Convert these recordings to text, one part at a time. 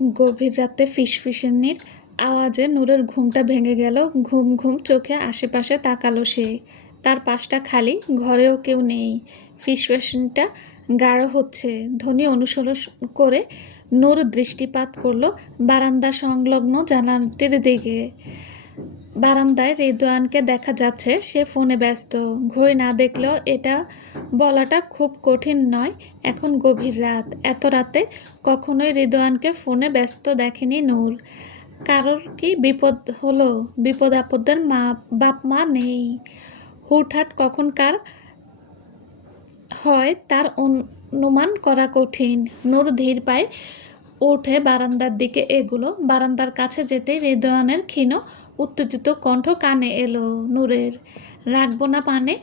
গভীর রাতে ফিসফিসানির আওয়াজে নূরের ঘুমটা ভেঙে গেল। ঘুম ঘুম চোখে আশেপাশে তাকালো সে। তার পাশটা খালি, ঘরেও কেউ নেই। ফিসফিসানিটা গাঢ় হচ্ছে। ধ্বনি অনুসরণ করে নূর দৃষ্টিপাত করলো বারান্দা সংলগ্ন জানালাটির দিকে। বারান্দায় রিদওয়ানকে দেখা যাচ্ছে, সে ফোনে ব্যস্ত। ঘড়ি না দেখলেও এটা বলাটা খুব কঠিন নয়, এখন গভীর রাত। এত রাতে কখনোই রিদওয়ানকে ফোনে ব্যস্ত দেখেনি নূর। কারোর কি বিপদ হলো? বিপদ আপদের বাপ মা নেই। হুটহাট কখন কার হয় তার অনুমান করা কঠিন। নূর ধীর পায়ে উঠে বারান্দার দিকে এগুলো। বারান্দার কাছে যেতেই রিদওয়ানের ক্ষীণ উত্তেজিত কণ্ঠ কানে এলো নূরের। রাখবো না পানে,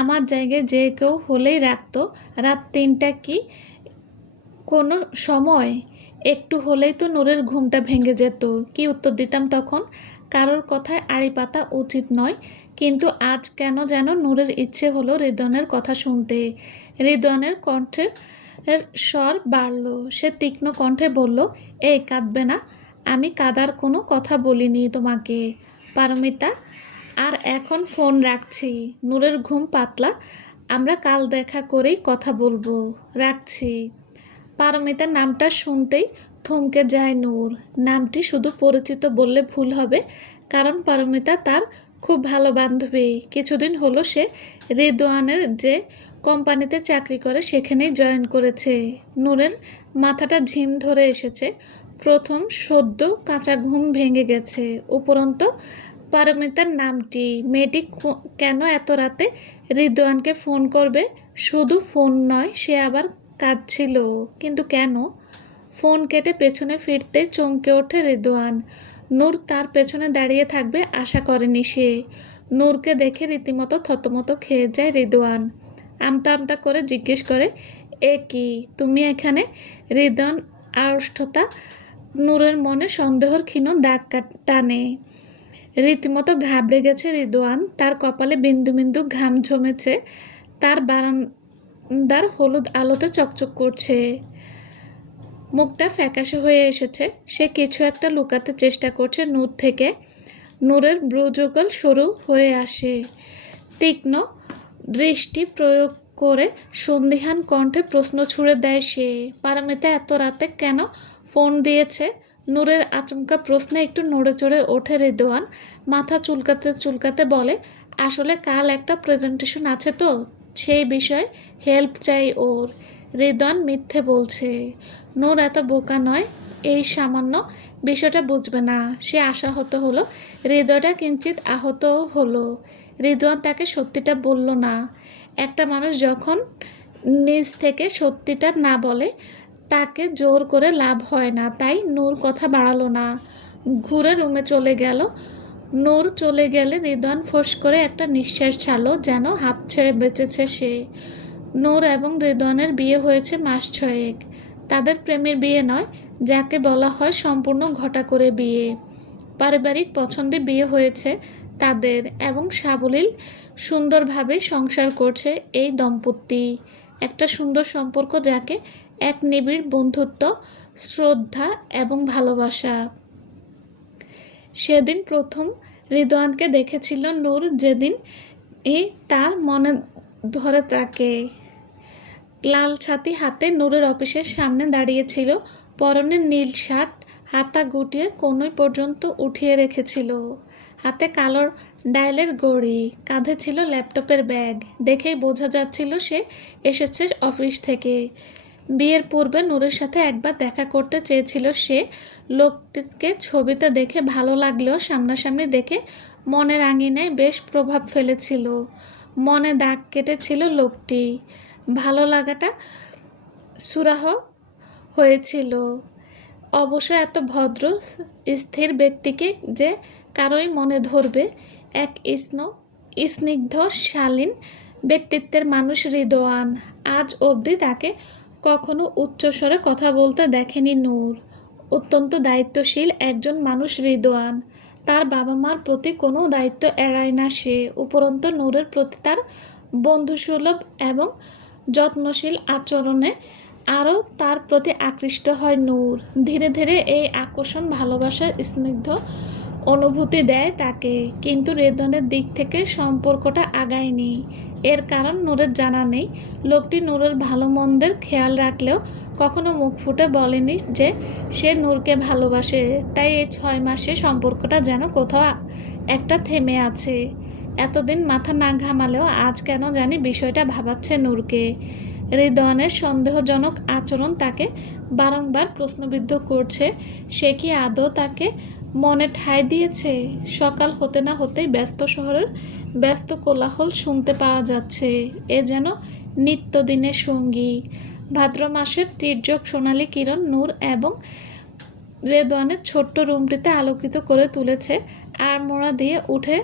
আমার জায়গায় যে কেউ হলেই রাখতো। রাত ৩টা কি কোনো সময়? একটু হলেই তো নূরের ঘুমটা ভেঙে যেত। কি উত্তর দিতাম তখন? কারোর কথায় আড়ি পাতা উচিত নয়, কিন্তু আজ কেন যেন নূরের ইচ্ছে হলো রিদওয়ানের কথা শুনতে। রিদওয়ানের কণ্ঠের স্বর বাড়ল। সে তীক্ষ্ণ কণ্ঠে বলল, এই কাঁদবে না, আমি কাঁদার কোনো কথা বলিনি তোমাকে পারমিতা। আর এখন ফোন রাখছি। নূরের ঘুম পাতলা। আমরা কাল দেখা করেই কথা বলবো, রাখছি। পারমিতার নামটা শুনতেই থমকে যায় নূর। নামটি শুধু পরিচিত বললে ভুল হবে, কারণ পারমিতা তার খুব ভালো বান্ধবী। কিছুদিন হলো সে রিদওয়ানের যে কোম্পানিতে চাকরি করে সেখানেই জয়েন করেছে। নূরের মাথাটা ঝিম ধরে এসেছে। প্রথম সদ্য কাঁচা ঘুম ভেঙে গেছে। উপরন্ত পারমিতার নামটি। মেয়েটি কেন এত রাতে রিদওয়ানকে ফোন করবে? শুধু ফোন নয়, সে আবার কাঁদছিল। কিন্তু কেন? ফোন কেটে পেছনে ফিরতে চমকে ওঠে রিদওয়ান। নূর তার পেছনে দাঁড়িয়ে থাকবে আশা করেনি সে। নূরকে দেখে রীতিমতো থতমত খেয়ে যায় রিদওয়ান। আমতা আমতা করে জিজ্ঞেস করে, এ কি তুমি এখানে? রিদওয়ান আড়ষ্টতা। নূরের মনে সন্দেহর ক্ষীণ দাগ টানে। রীতিমতো ঘাবড়ে গেছে রিদওয়ান। তার কপালে বিন্দু বিন্দু ঘাম জমেছে। তার বারান্দার হলুদ আলোতে চকচক করছে। মুখটা ফ্যাকাশে হয়ে এসেছে। সে কিছু একটা লুকাতে চেষ্টা করছে নূর থেকে। নূরের ব্রুযুগল সরু হয়ে আসে। তীক্ষ্ণ দৃষ্টি প্রয়োগ করে সন্দিহান কণ্ঠে প্রশ্ন ছুড়ে দেয় সে, পারমিতা এত রাতে কেন ফোন দিয়েছে? নূরের আচমকা প্রশ্নে একটু নড়ে চড়ে ওঠে রিদওয়ান। মাথা চুলকাতে চুলকাতে বলে, আসলে কাল একটা প্রেজেন্টেশন আছে তো, সেই বিষয়ে হেল্প চাই ওর। রিদওয়ান মিথ্যে বলছে। নূর এত বোকা নয়, এই সামান্য বিষয়টা বুঝবে না। সে আশাহত হলো। হৃদয়টা কিঞ্চিত আহতও হলো। রিদওয়ান তাকে সত্যিটা বলল না। একটা মানুষ যখন নিজ থেকে সত্যিটা না বলে, তাকে জোর করে লাভ হয় না। তাই নূর কথা বাড়ালো না, ঘুরে রুমে চলে গেল। নূর চলে গেলে রিদওয়ান ফোঁস করে একটা নিঃশ্বাস ছাড়ল, যেন হাঁপ ছেড়ে বেঁচেছে সে। নূর এবং রিদওয়ানের বিয়ে হয়েছে মাস 6 তাদের প্রেমের বিয়ে নয়, যাকে বলা হয় সম্পূর্ণ ঘটা করে বিয়ে। পারিবারিক পছন্দে বিয়ে হয়েছে তাদের, এবং সাবলীল সুন্দরভাবে সংসার করছে এই দম্পতি। একটা সুন্দর সম্পর্ক, যাকে এক নিবিড় বন্ধুত্ব, শ্রদ্ধা এবং ভালোবাসা। সেদিন প্রথম রিদওয়ানকে দেখেছিল নূর, যেদিন তার মনে ধরে তাকে। লাল ছাতি হাতে নূরের অফিসের সামনে দাঁড়িয়েছিল। পরনে নীল শার্ট, হাতা গুটিয়ে কনুই পর্যন্ত উঠিয়ে রেখেছিল। হাতে কালো ডায়ালের ঘড়ি, কাঁধে ছিল ল্যাপটপের ব্যাগ। দেখেই বোঝা যাচ্ছিল সে এসেছে অফিস থেকে। বিয়ের পূর্বে নূরের সাথে একবার দেখা করতে চেয়েছিল সে। লোকটিকে ছবিতে দেখে ভালো লাগলেও সামনাসামনি দেখে মনের আঙিনায় বেশ প্রভাব ফেলেছিল। মনে দাগ কেটেছিল লোকটি। ভালো লাগাটা সুরাহ হয়েছিল। অবশ্য এত ভদ্র স্থির ব্যক্তিকে যে কারোই মনে ধরবে। এক স্নিগ্ধ শালীন ব্যক্তিত্বের মানুষ রিদওয়ান। আজ অবধি তাকে কখনো উচ্চস্বরে কথা বলতে দেখেনি নূর। অত্যন্ত দায়িত্বশীল একজন মানুষ রিদওয়ান। তার বাবা মার প্রতি কোনো দায়িত্ব এড়ায় না সে। উপরন্তু নূরের প্রতি তার বন্ধুসুলভ এবং যত্নশীল আচরণে আরও তার প্রতি আকৃষ্ট হয় নূর। ধীরে ধীরে এই আকর্ষণ ভালোবাসার স্নিগ্ধ অনুভূতি দেয় তাকে। কিন্তু রেদওয়ানের দিক থেকে সম্পর্কটা আগায়নি। এর কারণ নূরের জানা নেই। লোকটি নূরের ভালো মন্দের খেয়াল রাখলেও কখনো মুখ ফুটে বলেনি যে সে নূরকে ভালোবাসে। তাই এই 6 মাসে সম্পর্কটা যেন কোথাও একটা থেমে আছে। এতদিন মাথা না ঘামালেও আজ কেন জানি বিষয়টা ভাবাচ্ছে নূরকে। রেদওয়ানের সন্দেহজনক আচরণ তাকে বারংবার প্রশ্নবিদ্ধ করছে। সে কি আদৌ তাকে মনে ঠাঁই দিয়েছে? সকাল হতে না হতেই ব্যস্ত শহরের ব্যস্ত কোলাহল শুনতে পাওয়া যাচ্ছে। এ যেন নিত্যদিনের সঙ্গী। ভাদ্র মাসের তির্যক সোনালি কিরণ নূর এবং রেদওয়ানের ছোট্ট রুমটিতে আলোকিত করে তুলেছে। আড়মোড়া দিয়ে উঠে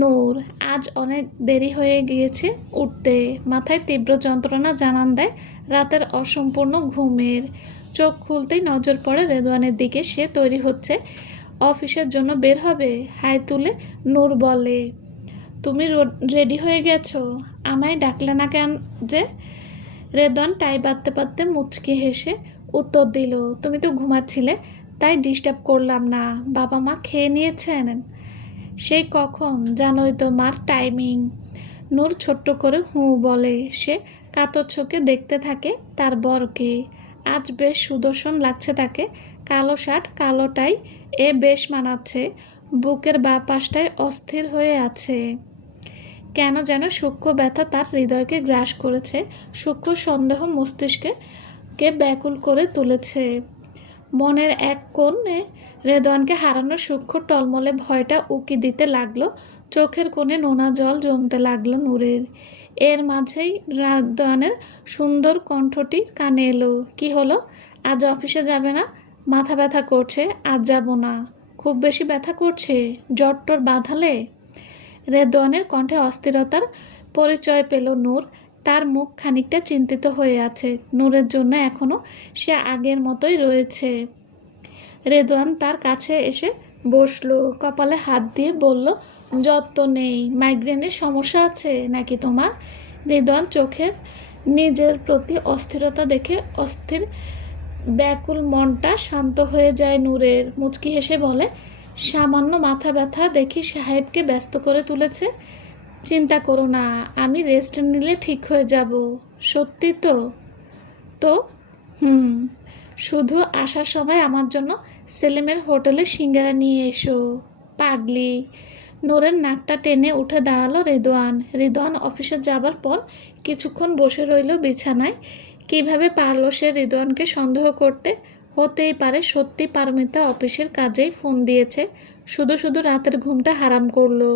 নূর। আজ অনেক দেরি হয়ে গিয়েছে উঠতে। মাথায় তীব্র যন্ত্রণা জানান দেয় রাতের অসম্পূর্ণ ঘুমের। চোখ খুলতেই নজর পড়ে রেদওয়ানের দিকে। সে তৈরি হচ্ছে, অফিসের জন্য বের হবে। হাই তুলে নূর বলে, তুমি রেডি হয়ে গেছো? আমায় ডাকলে না কেন যে? রেদওয়ান টাই বাঁধতে বাঁধতে মুচকি হেসে উত্তর দিল, তুমি তো ঘুমাচ্ছিলে, তাই ডিস্টার্ব করলাম না। বাবা মা খেয়ে নিয়েছেন? সেই কখন, জানোই তো মার টাইমিং। নূর ছোট্ট করে বলে। সে কাতর চোখে দেখতে থাকে তার বরকে। আজ বেশ সুদর্শন লাগছে তাকে। কালো শার্ট, কালো টাই, এ বেশ মানাচ্ছে। বুকের বাঁ পাশটায় অস্থির হয়ে আছে। কেন যেন সূক্ষ্ম ব্যথা তার হৃদয়কে গ্রাস করেছে। সূক্ষ্ম সন্দেহ মস্তিষ্কে ব্যাকুল করে তুলেছে। মনের এক কোণে রেদওয়ানকে হারানোর সূক্ষ্ম টলমলে ভয়টা উকি দিতে লাগলো। চোখের কোণে নোনা জল জমতে লাগলো নূরের। এর মাঝেই রেদওয়ানের সুন্দর কণ্ঠটি কানে এলো। কি হলো? আজ অফিসে যাবে না? মাথা ব্যথা করছে, আজ যাব না। খুব বেশি ব্যথা করছে? জ্বর টর বাঁধালে? রেদওয়ানের কণ্ঠে অস্থিরতার পরিচয় পেল নূর। তার মুখ খানিকটা চিন্তিত হয়ে আছে। নূরের জন্য এখনও সে আগের মতোই রয়েছে। রেদওয়ান তার কাছে এসে বসলো, কপালে হাত দিয়ে বলল, যত্ন নেই। মাইগ্রেনের সমস্যা আছে নাকি তোমার? রেদওয়ান চোখের নিজের প্রতি অস্থিরতা দেখে অস্থির ব্যাকুল মনটা শান্ত হয়ে যায় নূরের। মুচকি হেসে বলে, সামান্য মাথা ব্যথা দেখি সাহেবকে ব্যস্ত করে তুলেছে। চিন্তা করো না, আমি রেস্ট নিলে ঠিক হয়ে যাব। সত্যি তো? তো শুধু আসার সময় আমার জন্য সেলিমের হোটেলে সিঙ্গারা নিয়ে এসো। পাগলি। নূরের নাকটা টেনে উঠে দাঁড়ালো রেদওয়ান। রেদওয়ান অফিসে যাবার পর কিছুক্ষণ বসে রইল বিছানায়। কিভাবে পারলো সে রেদওয়ানকে সন্দেহ করতে? হতেই পারে সত্যি পারমিতা অফিসের কাজেই ফোন দিয়েছে। শুধু শুধু রাতের ঘুমটা হারাম করলো।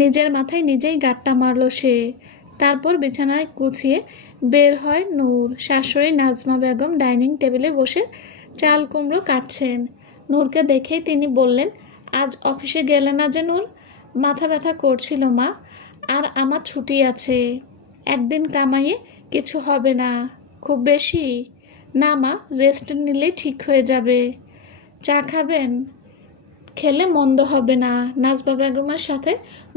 নিজের মাথায় নিজেই গাঁটটা মারলো সে। তারপর বিছানায় গুছিয়ে বের হয় নূর। শাশুড়ি নাজমা বেগম ডাইনিং টেবিলে বসে চাল কুমড়ো কাটছেন। নূরকে দেখেই তিনি বললেন, আজ অফিসে গেলে না যে নূর? মাথা ব্যথা করছিল মা, আর আমার ছুটি আছে। একদিন কামাইয়ে কিছু হবে না। খুব বেশি না মা, রেস্ট নিলেই ঠিক হয়ে যাবে। চা খাবেন? খেলে মন্দ হবে না। নাজমা বেগমের সাথে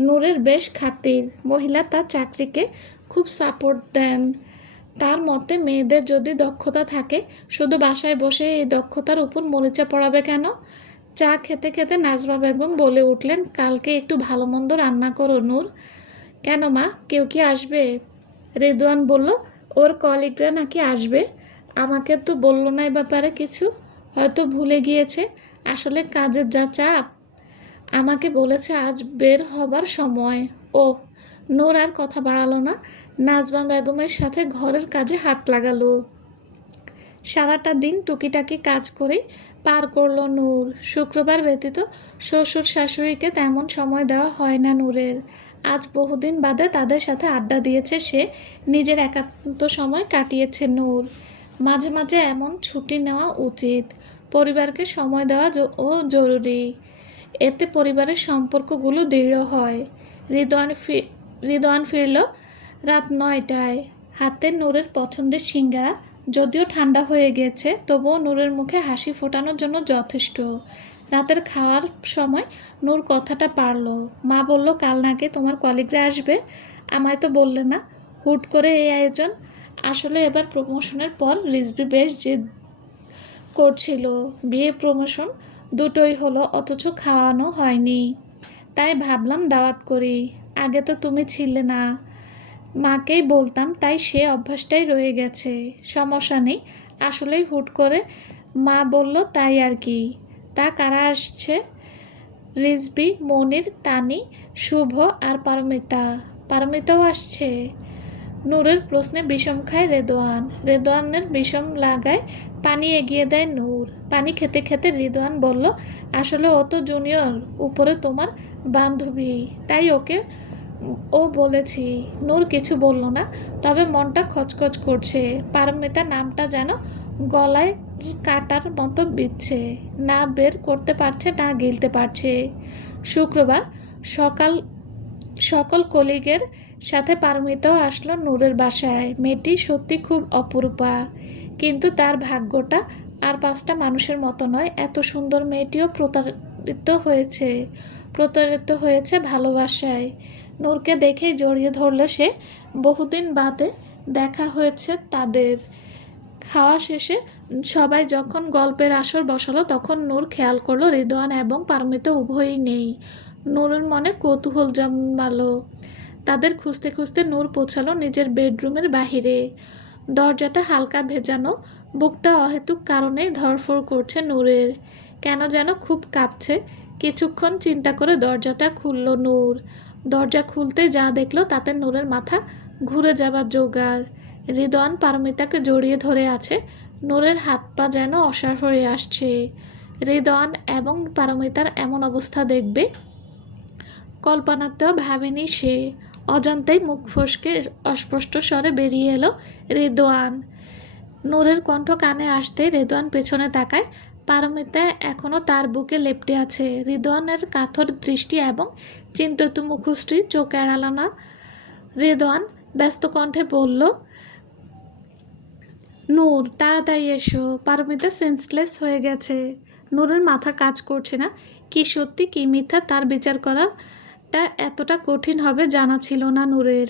নূরের বেশ খাতির। মহিলা তার চাকরিকে খুব সাপোর্ট দেন। তার মতে মেয়েদের যদি দক্ষতা থাকে, শুধু বাসায় বসে এই দক্ষতার উপর মরিচা পড়াবে কেন? চা খেতে খেতে নাজমা বেগম বলে উঠলেন, কালকে একটু ভালো মন্দ রান্না করো নূর। কেন মা, কেউ কি আসবে? রেদওয়ান বলল, ওর কলিগরা নাকি আসবে। আমাকে তো বলল না এ ব্যাপারে কিছু। হয়তো ভুলে গিয়েছে। আসলে কাজের যা চাপ। আমাকে বলেছে আজ বের হবার সময়। ও। নূর আর কথা বাড়ালো না। নাজমা বেগমের সাথে ঘরের কাজে হাত লাগালো। সারাটা দিন টুকিটাকি কাজ করেই পার করলো নূর। শুক্রবার ব্যতীত শ্বশুর শাশুড়িকে তেমন সময় দেওয়া হয় না নূরের। আজ বহুদিন বাদে তাদের সাথে আড্ডা দিয়েছে সে। নিজের একান্ত সময় কাটিয়েছে নূর। মাঝে মাঝে এমন ছুটি নেওয়া উচিত। পরিবারকে সময় দেওয়া ও জরুরি। এতে পরিবারের সম্পর্কগুলো দৃঢ় হয়। রিদওয়ান ফিরল রাত 9টায়। হাতে নূরের পছন্দের সিঙ্গারা। যদিও ঠান্ডা হয়ে গেছে, তবুও নূরের মুখে হাসি ফোটানোর জন্য যথেষ্ট। রাতের খাওয়ার সময় নূর কথাটা পারল। মা বলল, কাল নাকি তোমার কলিগরা আসবে। আমায় তো বললে না। হুট করে এই আয়োজন। আসলে এবার প্রমোশনের পর রিজভি বেশ জেদ করছিল। বিয়ে প্রমোশন দুটোই হলো, অথচ খাওয়ানো হয়নি। তাই ভাবলাম দাওয়াত করি। আগে তো তুমি ছিলে না, মাকেই বলতাম, তাই সে অভ্যাসটাই রয়ে গেছে। সমস্যা নেই, আসলেই হুট করে মা বলল তাই আর কি। তা কারা আসছে? রিজবি, মনির, তানি, শুভ আর পারমিতা। পারমিতাও আসছে? নূরের প্রশ্নে বিষম খায় রেদোয়ান। রেদোয়ানের বিষম লাগায় পানি এগিয়ে দেয় নূর। পানি খেতে খেতে রেদোয়ান বলল, আসলে ও তো জুনিয়র, উপরে তোমার বান্ধবী, তাই ওকে ও বলেছি। নূর কিছু বলল না, তবে মনটা খচখচ করছে। পারমিতা নামটা যেন গলায় কাটার মতো বিচ্ছে। না বের করতে পারছে, না গিলতে পারছে। শুক্রবার সকাল সকল কলিগের সাথে পারমিতাও আসলো নূরের বাসায়। মেয়েটি সত্যি খুব অপরূপা, কিন্তু তার ভাগ্যটা আর 5টা মানুষের মতো নয়। এত সুন্দর মেয়েটিও প্রতারিত হয়েছে ভালোবাসায়। নূরকে দেখেই জড়িয়ে ধরল সে। বহুদিন বাদে দেখা হয়েছে তাদের। খাওয়া শেষে সবাই যখন গল্পের আসর বসালো, তখন নূর খেয়াল করলো রিদওয়ান এবং পারমিতা উভয়ই নেই। নূরের মনে কৌতূহল জন্মালো। তাদের খুঁজতে খুঁজতে নূর পৌঁছালো নিজের বেডরুমের বাহিরে। দরজাটা হালকা ভেজানো, বুকটা অহেতুক কারণেই ধড়ফড় করছে নূরের। কেন যেন খুব কাঁপছে। কিছুক্ষণ চিন্তা করে দরজাটা খুলল নূর। দরজা খুলতে যা দেখলো তাতে নূরের মাথা ঘুরে যাবার জোগাড়। রিদওয়ান পারমিতাকে জড়িয়ে ধরে আছে। নূরের হাত পা যেন অসাড় হয়ে আসছে। রিদওয়ান এবং পারমিতার এমন অবস্থা দেখবে কল্পনাতেও ভাবেনি সে। অজান্তেই মুখ ফসকে অস্পষ্ট স্বরে বেরিয়ে এলো, রিদওয়ান। নূরের কণ্ঠ কানে আসতেই রিদওয়ান পেছনে তাকায়। পারমিতা এখনও তার বুকে লেপ্টে আছে। রিদওয়ানের কাতর দৃষ্টি এবং চিন্তিত মুখশ্রী চোখ এড়ালো না। রিদওয়ান ব্যস্ত কণ্ঠে বলল, নূর তাড়াতাড়ি এসো, পারমিতা সেন্সলেস হয়ে গেছে। নূরের মাথা কাজ করছে না। কি সত্যি কি মিথ্যা তার বিচার করাটা এতটা কঠিন হবে জানা ছিল না নূরের।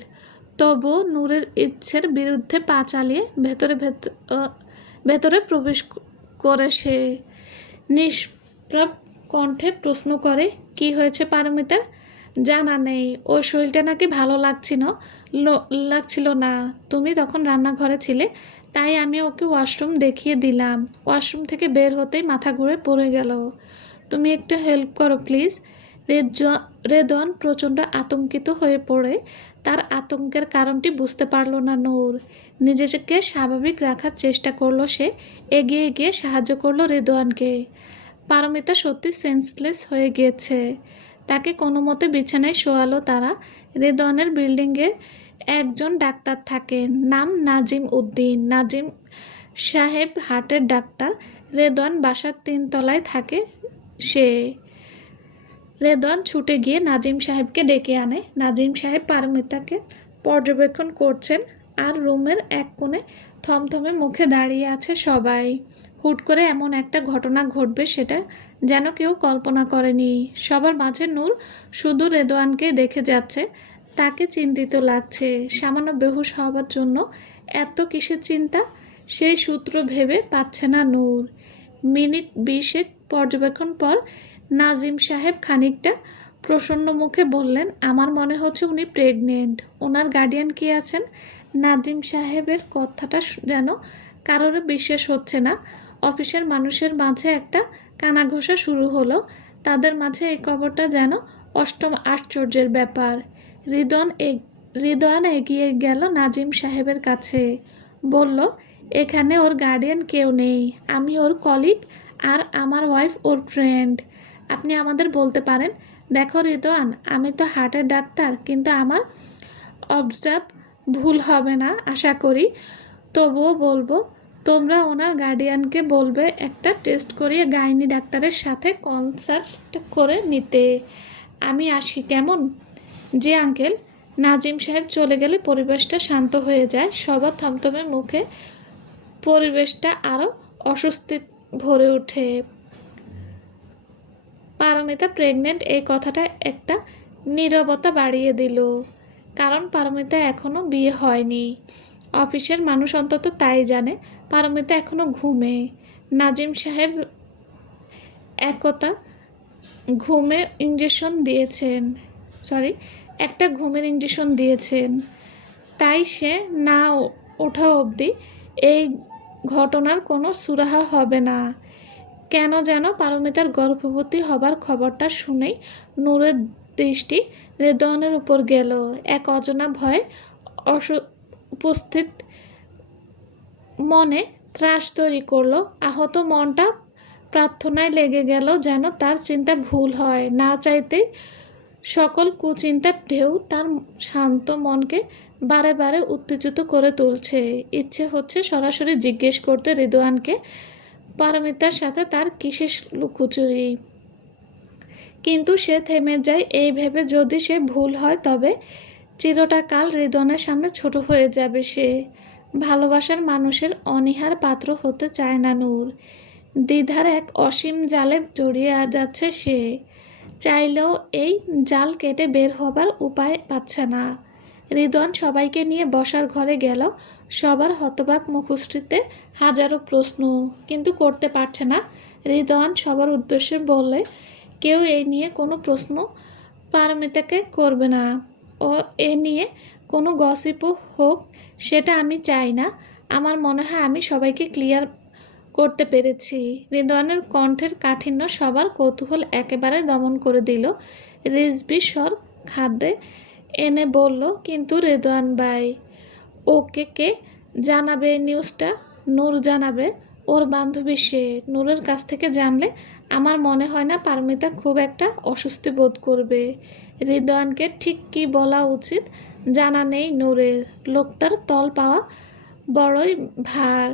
তবুও নূরের ইচ্ছের বিরুদ্ধে পা চালিয়ে ভেতরে প্রবেশ করে সে নিষ্প্রাপ কণ্ঠে প্রশ্ন করে, কি হয়েছে পারমিতার? জানা নেই, ওর শরীরটা নাকি ভালো লাগছিল না। তুমি তখন রান্নাঘরে ছিলে, তাই আমি ওকে ওয়াশরুম দেখিয়ে দিলাম। ওয়াশরুম থেকে বের হতেই মাথা ঘুরে পড়ে গেল। তুমি একটু হেল্প করো প্লিজ। রেদওয়ান প্রচণ্ড আতঙ্কিত হয়ে পড়ে। তার আতঙ্কের কারণটি বুঝতে পারল না নূর। নিজেকে স্বাভাবিক রাখার চেষ্টা করলো সে। এগিয়ে গিয়ে সাহায্য করলো রেদওয়ানকে। পারমিতা সত্যি সেন্সলেস হয়ে গিয়েছে। তাকে কোনো মতে বিছানায় শোয়ালো তারা। রেদওয়ানের বিল্ডিংয়ে একজন ডাক্তার থাকেন, নাম নাজিম উদ্দিন। নাজিম সাহেব হার্টের ডাক্তার। রেদওয়ান বাসার 3 তলায় থাকে সে। রেদওয়ান ছুটে গিয়ে নাজিম সাহেবকে ডেকে আনে। নাজিম সাহেব পারমিতাকে পর্যবেক্ষণ করছেন, আর রুমের এক কোণে থমথমে মুখে দাঁড়িয়ে আছে সবাই। হুট করে এমন একটা ঘটনা ঘটবে সেটা যেন কেউ কল্পনা করেনি। সবার মাঝে নূর শুধু রেদওয়ানকে দেখে যাচ্ছে। তাকে চিন্তিত লাগছে। সামান্য বেহুশ হওয়ার জন্য এত কিসের চিন্তা, সেই সূত্র ভেবে পাচ্ছে না নূর। মিনিট 20 পর্যবেক্ষণ পর নাজিম সাহেব খানিকটা প্রসন্ন মুখে বললেন, আমার মনে হচ্ছে উনি প্রেগনেন্ট। ওনার গার্ডিয়ান কে আছেন? নাজিম সাহেবের কথাটা যেন কারোর বিশ্বাস হচ্ছে না। অফিসের মানুষের মাঝে একটা কানাঘোষা শুরু হলো। তাদের মাঝে এই খবরটা যেন অষ্টম আশ্চর্যের ব্যাপার। রিদওয়ান এগিয়ে গেল নাজিম সাহেবের কাছে। বলল, এখানে ওর গার্ডিয়ান কেউ নেই। আমি ওর কলিগ, আর আমার ওয়াইফ ওর ফ্রেন্ড। আপনি আমাদের বলতে পারেন। দেখো রিদওয়ান, আমি তো হার্টের ডাক্তার, কিন্তু আমার অবজার্ভ ভুল হবে না আশা করি। তবুও বলবো, তোমরা ওনার গার্ডিয়ানকে বলবে একটা টেস্ট করিয়ে গাইনি ডাক্তারের সাথে কনসাল্ট করে নিতে। আমি আসি কেমন? জি আঙ্কেল। নাজিম সাহেব চলে গেলে পরিবেশটা শান্ত হয়ে যায়। সবার থমথমে মুখে পরিবেশটা আরও অস্বস্তি ভরে ওঠে। পারমিতা প্রেগনেন্ট এই কথাটা একটা নীরবতা বাড়িয়ে দিল। কারণ পারমিতা এখনও বিয়ে হয়নি। অফিসের মানুষ অন্তত তাই জানে। পারমিতা এখনো ঘুমে। নাজিম সাহেব একতা ঘুমে ইঞ্জেকশন দিয়েছেন, একটা ঘুমের ইঞ্জেকশন দিয়েছেন। তাই সে না ওঠা অবধি এই ঘটনার কোনো সুরাহা হবে না। কেন যেন পারমিতার গর্ভবতী হবার খবরটা শুনেই নূরের দৃষ্টি রেদওয়ানের উপর গেল। এক অজানা ভয় উপস্থিত মনে ত্রাস তৈরি করলো। আহত মনটা প্রার্থনায় লেগে গেল যেন তার চিন্তা ভুল হয়। না চাইতেই সকল কুচিন্তার ঢেউ তার শান্ত মনকে বারে বারে উত্তেজিত করে তুলছে। ইচ্ছে হচ্ছে সরাসরি জিজ্ঞেস করতে রিদওয়ানকে পারমিতার সাথে তার কিসের লুকোচুরি। কিন্তু সে থেমে যায় এই ভেবে যদি সে ভুল হয় তবে চিরটা কাল রিদওয়ানের সামনে ছোট হয়ে যাবে সে। ভালোবাসার মানুষের অনীহার পাত্র হতে চায় না নূর। দ্বিধার এক অসীম জালে জড়িয়ে যাচ্ছে সে। চাইলেও এই জাল কেটে বের হবার উপায় পাচ্ছে না। রিদওয়ান সবাইকে নিয়ে বসার ঘরে গেল। সবার হতবাক মুখশ্রীতে হাজারো প্রশ্ন, কিন্তু করতে পারছে না। রিদওয়ান সবার উদ্দেশ্যে বললে কেউ এই নিয়ে কোনো প্রশ্ন পারমিতাকে করবে না। ও এ নিয়ে কোনো গসিপও হোক সেটা আমি চাই না। আমার মনে হয় আমি সবাইকে ক্লিয়ার করতে পেরেছি। রিদওয়ানের কণ্ঠের কাঠিন্য সবার কৌতূহল একেবারে দমন করে দিল। রিজভী স্বর খাদ্যে এনে বলল, কিন্তু রিদওয়ান ভাই, ওকে কে জানাবে নিউজটা? নূর জানাবে। ওর বান্ধবী সে। নূরের কাছ থেকে জানলে আমার মনে হয় না পারমিতা খুব একটা অস্বস্তি বোধ করবে। রিদওয়ানকে ঠিক কী বলা উচিত জানা নেই নূরের। লোকটার তল পাওয়া বড়ই ভার।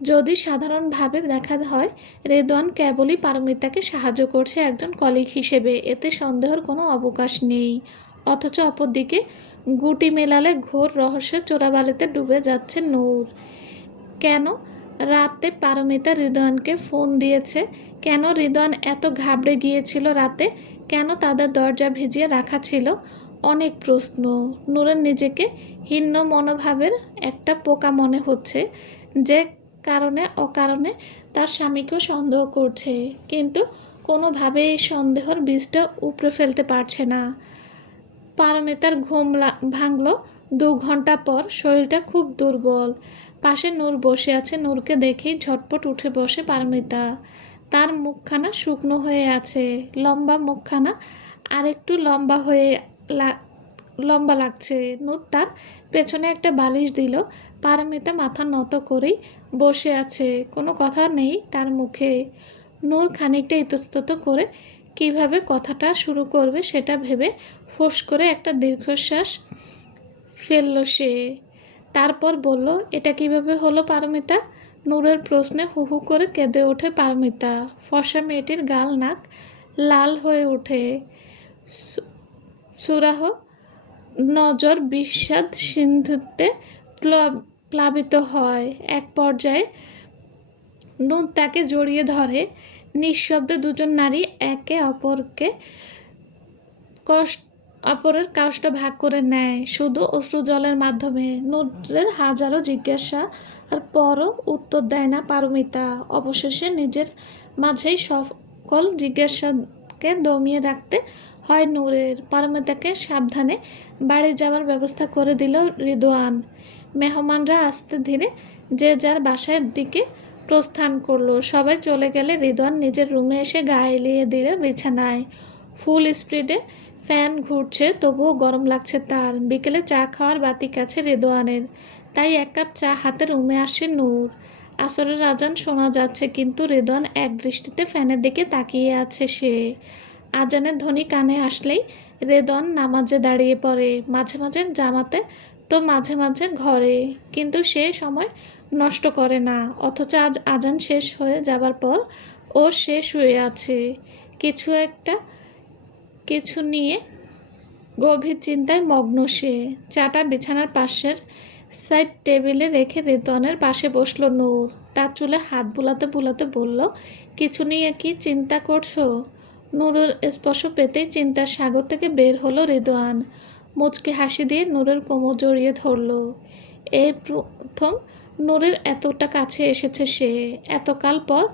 যদি সাধারণভাবে দেখা হয় রিদওয়ান কেবলই পারমিতাকে সাহায্য করছে একজন কলিগ হিসেবে, এতে সন্দেহের কোনো অবকাশ নেই। অথচ অপরদিকে গুটি মেলালে ঘোর রহস্যের চোরাবালিতে ডুবে যাচ্ছে নূর। কেন রাতে পারমিতা রিদওয়ানকে ফোন দিয়েছে? কেন রিদওয়ান এত ঘাবড়ে গিয়েছিল রাতে? কেন তাদের দরজা ভিজিয়ে রাখা ছিল? অনেক প্রশ্ন। নূরের নিজেকে হীন মনোভাবের একটা পোকা মনে হচ্ছে, যে কারণে অকারণে তার স্বামীকেও সন্দেহ করছে, কিন্তু কোনোভাবে এই সন্দেহের বীজটা উপড়ে ফেলতে পারছে না। পারমিতার ঘুম ভাঙল 2 ঘন্টা পর। শরীরটা খুব দুর্বল। পাশে নূর বসে আছে। নূরকে দেখেই ঝটপট উঠে বসে পারমিতা। তার মুখখানা শুকনো হয়ে আছে। লম্বা মুখখানা আরেকটু লম্বা লাগছে। নূর তার পেছনে একটা বালিশ দিল। পারমিতা মাথা নত করেই বসে আছে। কোনো কথা নেই তার মুখে। নূর খানিকটা ইতস্তত করে কিভাবে কথাটা শুরু করবে সেটা ভেবে ফোঁস করে একটা দীর্ঘশ্বাস ফেলল সে। তারপর বলল, এটা কিভাবে হলো পারমিতা? নূরের প্রশ্নে হু হু করে কেঁদে ওঠে পারমিতা। ফর্সা মেয়েটির গাল নাক লাল হয়ে ওঠে। সুরাহ নজর বিষাদ সিন্ধুতে প্লাবিত হয়। এক পর্যায়ে নূর তাকে জড়িয়ে ধরে। নিঃশব্দে দুজন নারী একে অপরের কষ্ট ভাগ করে নেয়, শুধু অশ্রুজলের মাধ্যমে। নূরের হাজারো জিজ্ঞাসার পরও উত্তর দেয় না পারমিতা। অবশেষে নিজের মাঝেই সকল জিজ্ঞাসাকে দমিয়ে রাখতে হয় নূরের। পারমিতাকে সাবধানে বাড়ি যাওয়ার ব্যবস্থা করে দিল রিদওয়ান। মেহমানরা আস্তে ধীরে যে যার বাসার দিকে প্রস্থান করলো। সবাই চলে গেলে রিদওয়ান নিজের রুমে এসে গা এলিয়ে দিল বিছানায়। ফুল স্পিডে ফ্যান ঘুরছে, তবুও গরম লাগছে তার। বিকেলে চা খাওয়ার বাতিক আছে রিদওয়ানের, তাই 1 কাপ চা হাতে রুমে আসে নূর। আসরের আজান শোনা যাচ্ছে, কিন্তু রিদওয়ান এক দৃষ্টিতে ফ্যানের দিকে তাকিয়ে আছে সে। আজানের ধ্বনি কানে আসলেই রিদওয়ান নামাজে দাঁড়িয়ে পড়ে। মাঝে মাঝে জামাতে তো মাঝে মাঝে ঘরে, কিন্তু সে সময় নষ্ট করে না। অথচ আজ আজান শেষ হয়ে যাবার পর সে শুয়ে আছে কিছু নিয়ে গভীর চিন্তায় মগ্ন সে। চাটা বিছানার পাশের সাইড টেবিলে রেখে রিদওয়ানের পাশে বসল নূর। তার চুলে হাত বুলাতে বুলাতে বলল, কিছু নিয়ে কি চিন্তা করছো? নূরের স্পর্শ পেতেই চিন্তার সাগর থেকে বের হলো রিদওয়ান। মুচকি হাসি দিয়ে নূরের কোমর জড়িয়ে ধরল। এই প্রথম নূরের এতটা কাছে এসেছে সে। এতকাল পর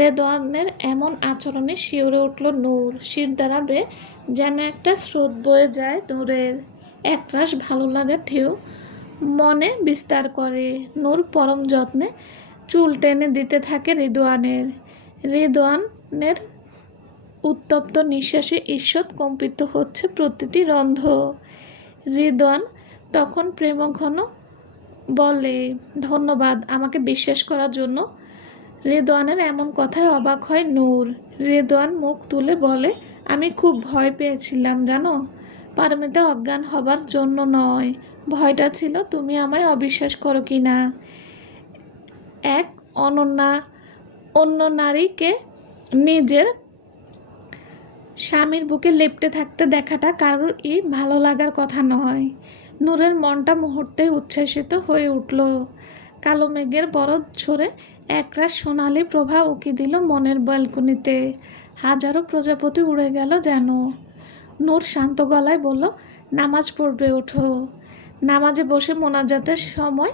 রেদওয়ানের এমন আচরণে শিউরে উঠল নূর। শির দ্বারা যেন একটা স্রোত বয়ে যায় নূরের। একরাশ ভালো লাগার ঢেউ মনে বিস্তার করে। নূর পরম যত্নে চুল টেনে দিতে থাকে রিদওয়ানের। রিদওয়ানের উত্তপ্ত নিঃশ্বাসে ঈষৎ কম্পিত হচ্ছে প্রতিটি রন্ধ্র। রিদওয়ান তখন প্রেমঘন বলে, ধন্যবাদ আমাকে বিশ্বাস করার জন্য। রিদওয়ানের এমন কথায় অবাক হয় নূর। রিদওয়ান মুখ তুলে বলে, আমি খুব ভয় পেয়েছিলাম জানো। পারমিতা অজ্ঞান হবার জন্য নয়, ভয়টা ছিল তুমি আমায় অবিশ্বাস করো কি না। এক অন্য নারীকে নিজের স্বামীর বুকে লেপ্টে থাকতে দেখাটা কারোরই ভালো লাগার কথা নয়। নূরের মনটা মুহূর্তেই উচ্ছ্বাসিত হয়ে উঠল। কালো মেঘের বরফ ঝরে একরাশ সোনালি প্রভা উকি দিল মনের ব্যালকনিতে। হাজারো প্রজাপতি উড়ে গেল যেন। নূর শান্ত গলায় বলল, নামাজ পড়বে ওঠো। নামাজে বসে মোনাজাতের সময়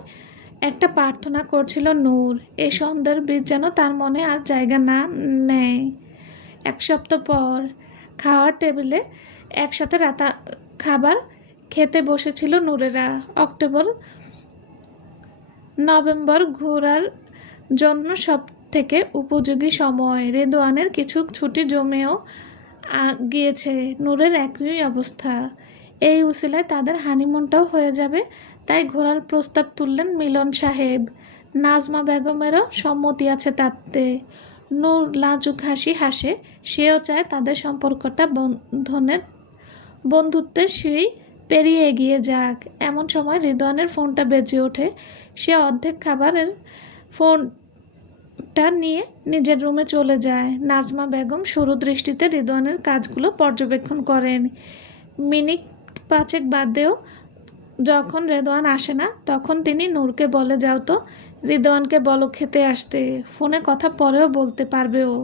একটা প্রার্থনা করছিল নূর। এই সন্ধ্যার বীজ যেন তার মনে আর জায়গা না নেয়। এক সপ্তাহ পর খাওয়ার টেবিলে একসাথে খাবার খেতে বসেছিল নূরেরা। নভেম্বর ঘোরার জন্য সব থেকে উপযোগী সময়। রেদওয়ানের কিছু ছুটি জমেও গিয়েছে। নূরের একই অবস্থা। এই উসিলায় তাদের হানিমুনটাও হয়ে যাবে, তাই ঘোরার প্রস্তাব তুললেন মিলন সাহেব। নাজমা বেগমেরও সম্মতি আছে তাতে। নূর লাজুক হাসি হাসে। সেও চায় তাদের সম্পর্কটা বন্ধুত্বের সিঁড়ি পেরিয়ে এগিয়ে যাক। এমন সময় রিদওয়ানের ফোনটা বেজে ওঠে। সে অর্ধেক খাবারের ফোনটা নিয়ে নিজের রুমে চলে যায়। নাজমা বেগম সরু দৃষ্টিতে রিদওয়ানের কাজগুলো পর্যবেক্ষণ করেন। মিনিট 5 বাদেও যখন রেদওয়ান আসে না, তখন তিনি নূরকে বলে, যাও তো রিদওয়ানকে বলো খেতে আসতে, ফোনে কথা পরেও বলতে পারবে ও।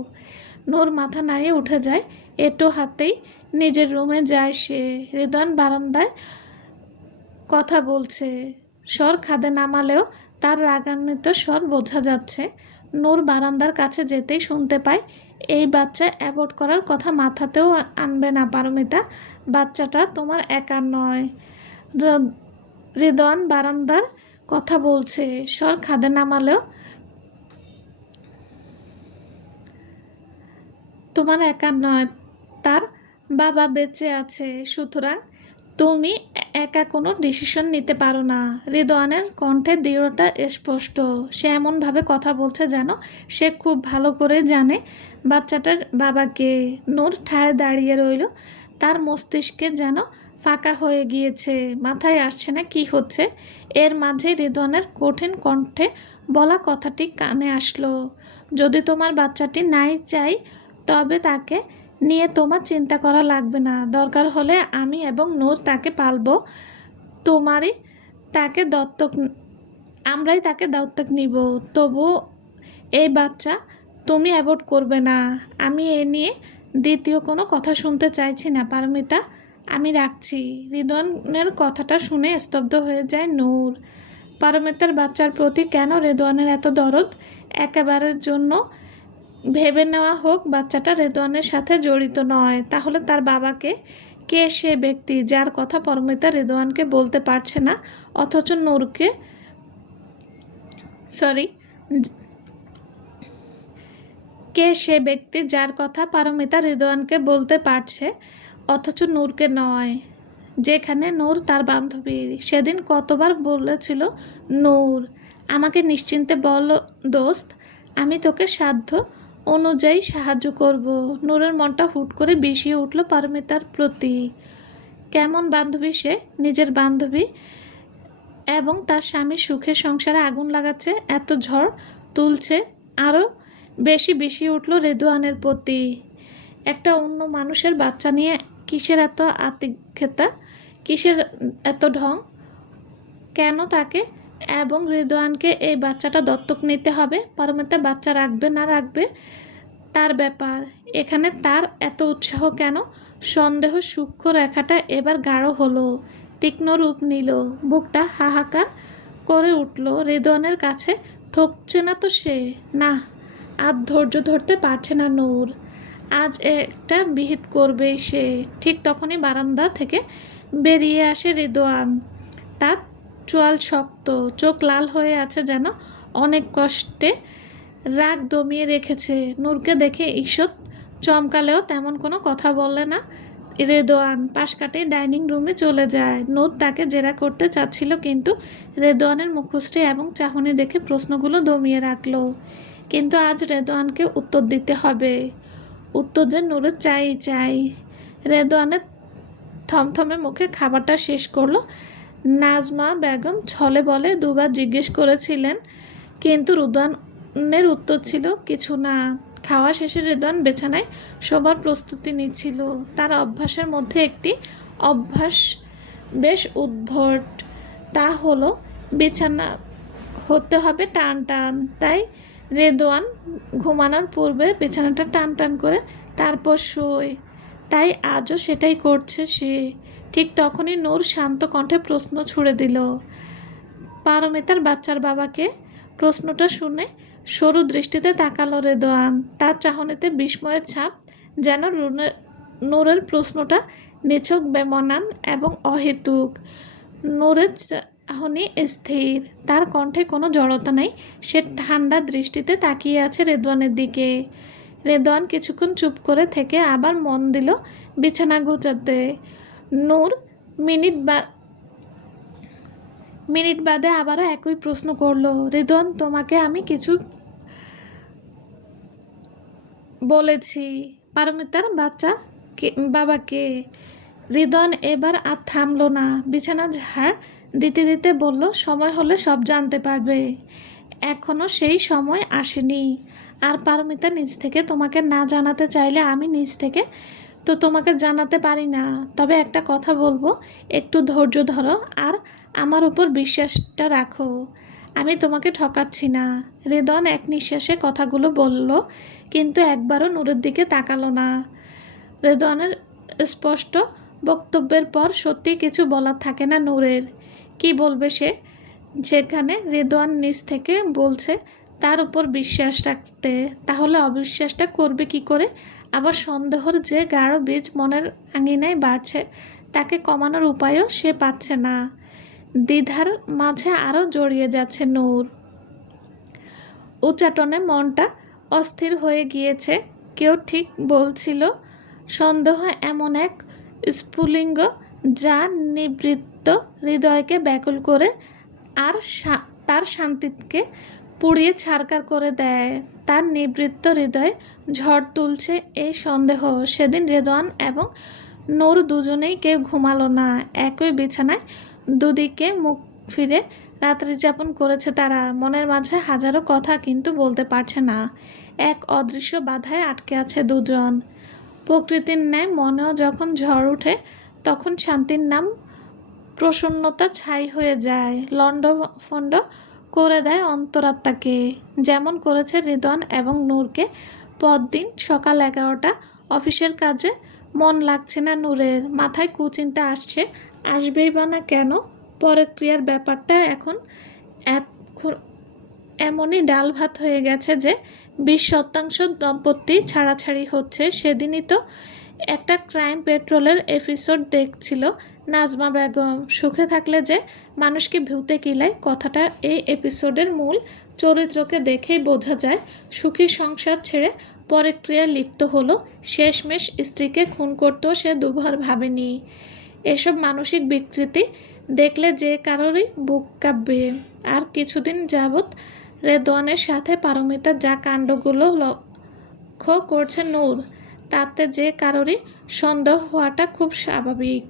নূর মাথা নাড়িয়ে উঠে যায়। এটো হাতেই নিজের রুমে যায় সে। রিদওয়ান বারান্দায় কথা বলছে। স্বর খাদে নামালেও তার রাগান্বিত স্বর বোঝা যাচ্ছে। নূর বারান্দার কাছে যেতেই শুনতে পায়, এই বাচ্চা অ্যাবর্ট করার কথা মাথাতেও আনবে না পারমিতা। বাচ্চাটা তোমার একার নয়। রিদওয়ান বারান্দার কথা বলছে, স্বর খাদে নামালেও তোমার একার নয়, তার বাবা বেঁচে আছে, সুতরাং তুমি একা কোনো ডিসিশন নিতে পারো না। রিদওয়ানের কণ্ঠে দৃঢ়তা স্পষ্ট। সে এমনভাবে কথা বলছে যেন সে খুব ভালো করে জানে বাচ্চাটার বাবাকে। নূর ঠায় দাঁড়িয়ে রইল। তার মস্তিষ্কে যেন ফাঁকা হয়ে গিয়েছে। মাথায় আসছে না কি হচ্ছে। এর মাঝে রিদওয়ানের কঠিন কণ্ঠে বলা কথাটি কানে আসলো, যদি তোমার বাচ্চাটি নাই চাই তবে তাকে নিয়ে তোমার চিন্তা করা লাগবে না। দরকার হলে আমি এবং নূর তাকে পালবো। আমরাই তাকে দত্তক নিব। তবু এই বাচ্চা তুমি অ্যাবর্ট করবে না। আমি এ নিয়ে দ্বিতীয় কোনো কথা শুনতে চাইছি না পারমিতা, আমি রাখছি। রিদওয়ানের কথাটা শুনে স্তব্ধ হয়ে যায় নূর। পারমিতার বাচ্চার প্রতি কেন রিদওয়ানের এত দরদ? একেবারের জন্য ভেবে নেওয়া হোক বাচ্চাটা রিদওয়ানের সাথে জড়িত নয়, তাহলে তার বাবাকে কে সে ব্যক্তি যার কথা পারমিতা রিদওয়ানকে বলতে পারছে না, অথচ নূরকে কে সে ব্যক্তি যার কথা পারমিতা রিদওয়ানকে বলতে পারছে অথচ নূরকে নয়? যেখানে নূর তার বান্ধবী। সেদিন কতবার বলেছিল নূর, আমাকে নিশ্চিন্তে বল দোস্ত, আমি তোকে সাধ্য অনুযায়ী সাহায্য করব। নূরের মনটা হুট করে বিষিয়ে উঠল পারমিতার প্রতি। কেমন বান্ধবী সে, নিজের বান্ধবী, এবং তার স্বামীর সুখের সংসারে আগুন লাগাচ্ছে, এত ঝড় তুলছে। আরও বেশি বিষিয়ে উঠল রিদওয়ানের প্রতি। একটা অন্য মানুষের বাচ্চা নিয়ে কিসের এত আতিথ্যতা, কিসের এত ঢং? কেন তাকে এবং রিদওয়ানকে এই বাচ্চাটা দত্তক নিতে হবে? পারমিতা বাচ্চা রাখবে না রাখবে তার ব্যাপার। এখানে তার এত উৎসাহ কেন? সন্দেহ সূক্ষ্ম রেখাটা এবার গাঢ় হলো, তীক্ষ্ণ রূপ নিল। বুকটা হাহাকার করে উঠল। রেদওয়ানের কাছে ঠকছে না তো সে? না, আর ধৈর্য ধরতে পারছে না নূর। আজ একটা বিহিত করবেই সে। ঠিক তখনই বারান্দা থেকে বেরিয়ে আসে রেদওয়ান। তার চোয়াল শক্ত, চোখ লাল হয়ে আছে যেন অনেক কষ্টে রাগ দমিয়ে রেখেছে। নূরকে দেখে ঈষৎ চমকালেও তেমন কোনো কথা বলে না রেদওয়ান। পাশ কাটিয়ে ডাইনিং রুমে চলে যায়। নূর তাকে জেরা করতে চাচ্ছিল, কিন্তু রেদওয়ানের মুখশ্রী এবং চাহনি দেখে প্রশ্নগুলো দমিয়ে রাখলো। কিন্তু আজ রেদওয়ানকে উত্তর দিতে হবে। উত্তর যে নূরের চাই। রেদওয়ানের থমথমে মুখে খাবারটা শেষ করলো। নাজমা বেগম ছলে বলে দুবার জিজ্ঞেস করেছিলেন, কিন্তু রেদওয়ানের উত্তর ছিল কিছু না। খাওয়া শেষে রেদওয়ান বিছানায় শোবার প্রস্তুতি নিচ্ছিল। তার অভ্যাসের মধ্যে একটি অভ্যাস বেশ উদ্ভট। তা হলো বিছানা হতে হবে টান টান। তাই রেদওয়ান ঘুমানোর পূর্বে বিছানাটা টান টান করে তারপর শোয়। তাই আজও সেটাই করছে সে। ঠিক তখনই নূর শান্ত কণ্ঠে প্রশ্ন ছুড়ে দিল, পারমিতার বাচ্চার বাবাকে? প্রশ্নটা শুনে সরু দৃষ্টিতে তাকালো রেদওয়ান। তার চাহনিতে বিস্ময়ের ছাপ, যেন নূরের প্রশ্নটা নিছক বেমানান এবং অহেতুক। নূরের চাহনি স্থির, তার কণ্ঠে কোনো জড়তা নেই। সে ঠান্ডা দৃষ্টিতে তাকিয়ে আছে রেদওয়ানের দিকে। রেদওয়ান কিছুক্ষণ চুপ করে থেকে আবার মন দিল বিছানা গোছাতে। নূর মিনিট বাদে আবারও একই প্রশ্ন করলো, রেদওয়ান তোমাকে আমি কিছু বলেছি পারমিতার বাবাকে? রেদওয়ান এবার আর থামলো না। বিছানা ঝাড় দিতে দিতে বলল, সময় হলে সব জানতে পারবে। এখনো সেই সময় আসেনি। আর পারমিতা নিজ থেকে তোমাকে না জানাতে চাইলে আমি নিজ থেকে তো তোমাকে জানাতে পারি না। তবে একটা কথা বলবো, একটু ধৈর্য ধরো আর আমার উপর বিশ্বাসটা রাখো। আমি তোমাকে ঠকাচ্ছি না। রেদওয়ান এক নিঃশ্বাসে কথাগুলো বলল, কিন্তু একবারও নূরের দিকে তাকালো না। রেদওয়ানের স্পষ্ট বক্তব্যের পর সত্যি কিছু বলার থাকে না নূরের। কি বলবে সে, যেখানে রেদওয়ান নিজ থেকে বলছে তার উপর বিশ্বাস রাখতে? তাহলে অবিশ্বাসটা করবে কি করে? আবার সন্দেহর যে গাঢ় বীজ মনের আঙিনায় বাড়ছে, তাকে কমানোর উপায়ও সে পাচ্ছে না। দ্বিধার মাঝে আরও জড়িয়ে যাচ্ছে নূর। উচ্চাটনে মনটা অস্থির হয়ে গিয়েছে। কেউ ঠিক বলছিল, সন্দেহ এমন এক স্ফুলিঙ্গ যা নিবৃত্ত হৃদয়কে ব্যাকুল করে আর তার শান্তিকে পুড়িয়ে ছারখার করে দেয়। তার নিবৃত্ত হৃদয়ে ঝড় তুলছে এই সন্দেহ। সেদিন রেদওয়ান এবং নূর দুজনেই কেউ ঘুমালো না। একই বিছানায় দুদিকে মুখ ফিরে রাত্রি যাপন করেছে তারা। মনের মাঝে হাজারো কথা, কিন্তু বলতে পারছে না। এক অদৃশ্য বাধায় আটকে আছে দুজন। প্রকৃতির ন্যায় মনেও যখন ঝড় ওঠে, তখন শান্তির নাম প্রসন্নতা ছাই হয়ে যায়, লণ্ডভণ্ড করে দেয় অন্তরাত্মাকে। যেমন করেছে রেদওয়ান এবং নূরকে। পরদিন সকাল 11টা। অফিসের কাজে মন লাগছে না নূরের। মাথায় কুচিন্তা আসছে, আসবেই বা না কেন? পরক্রিয়ার ব্যাপারটা এখন এমনই ডাল ভাত হয়ে গেছে যে 20% দম্পতি ছাড়াছাড়ি হচ্ছে। সেদিনই তো একটা ক্রাইম পেট্রোলের এপিসোড দেখছিল নাজমা বেগম। সুখে থাকলে যে মানুষকে ভূতে কিলায়, কথাটা এই এপিসোডের মূল চরিত্রকে দেখেই বোঝা যায়। সুখী সংসার ছেড়ে পরক্রিয়ায় লিপ্ত হলো। শেষমেশ স্ত্রীকে খুন করতেও সে দুবার ভাবেনি। এসব মানসিক বিকৃতি দেখলে যে কারোরই বুক কাঁপবে। আর কিছুদিন যাবৎ রেদওয়ানের সাথে পারমিতার যা কাণ্ডগুলো লক্ষ্য করছে নূর, তাতে যে কারোরই সন্দেহ হওয়াটা খুব স্বাভাবিক।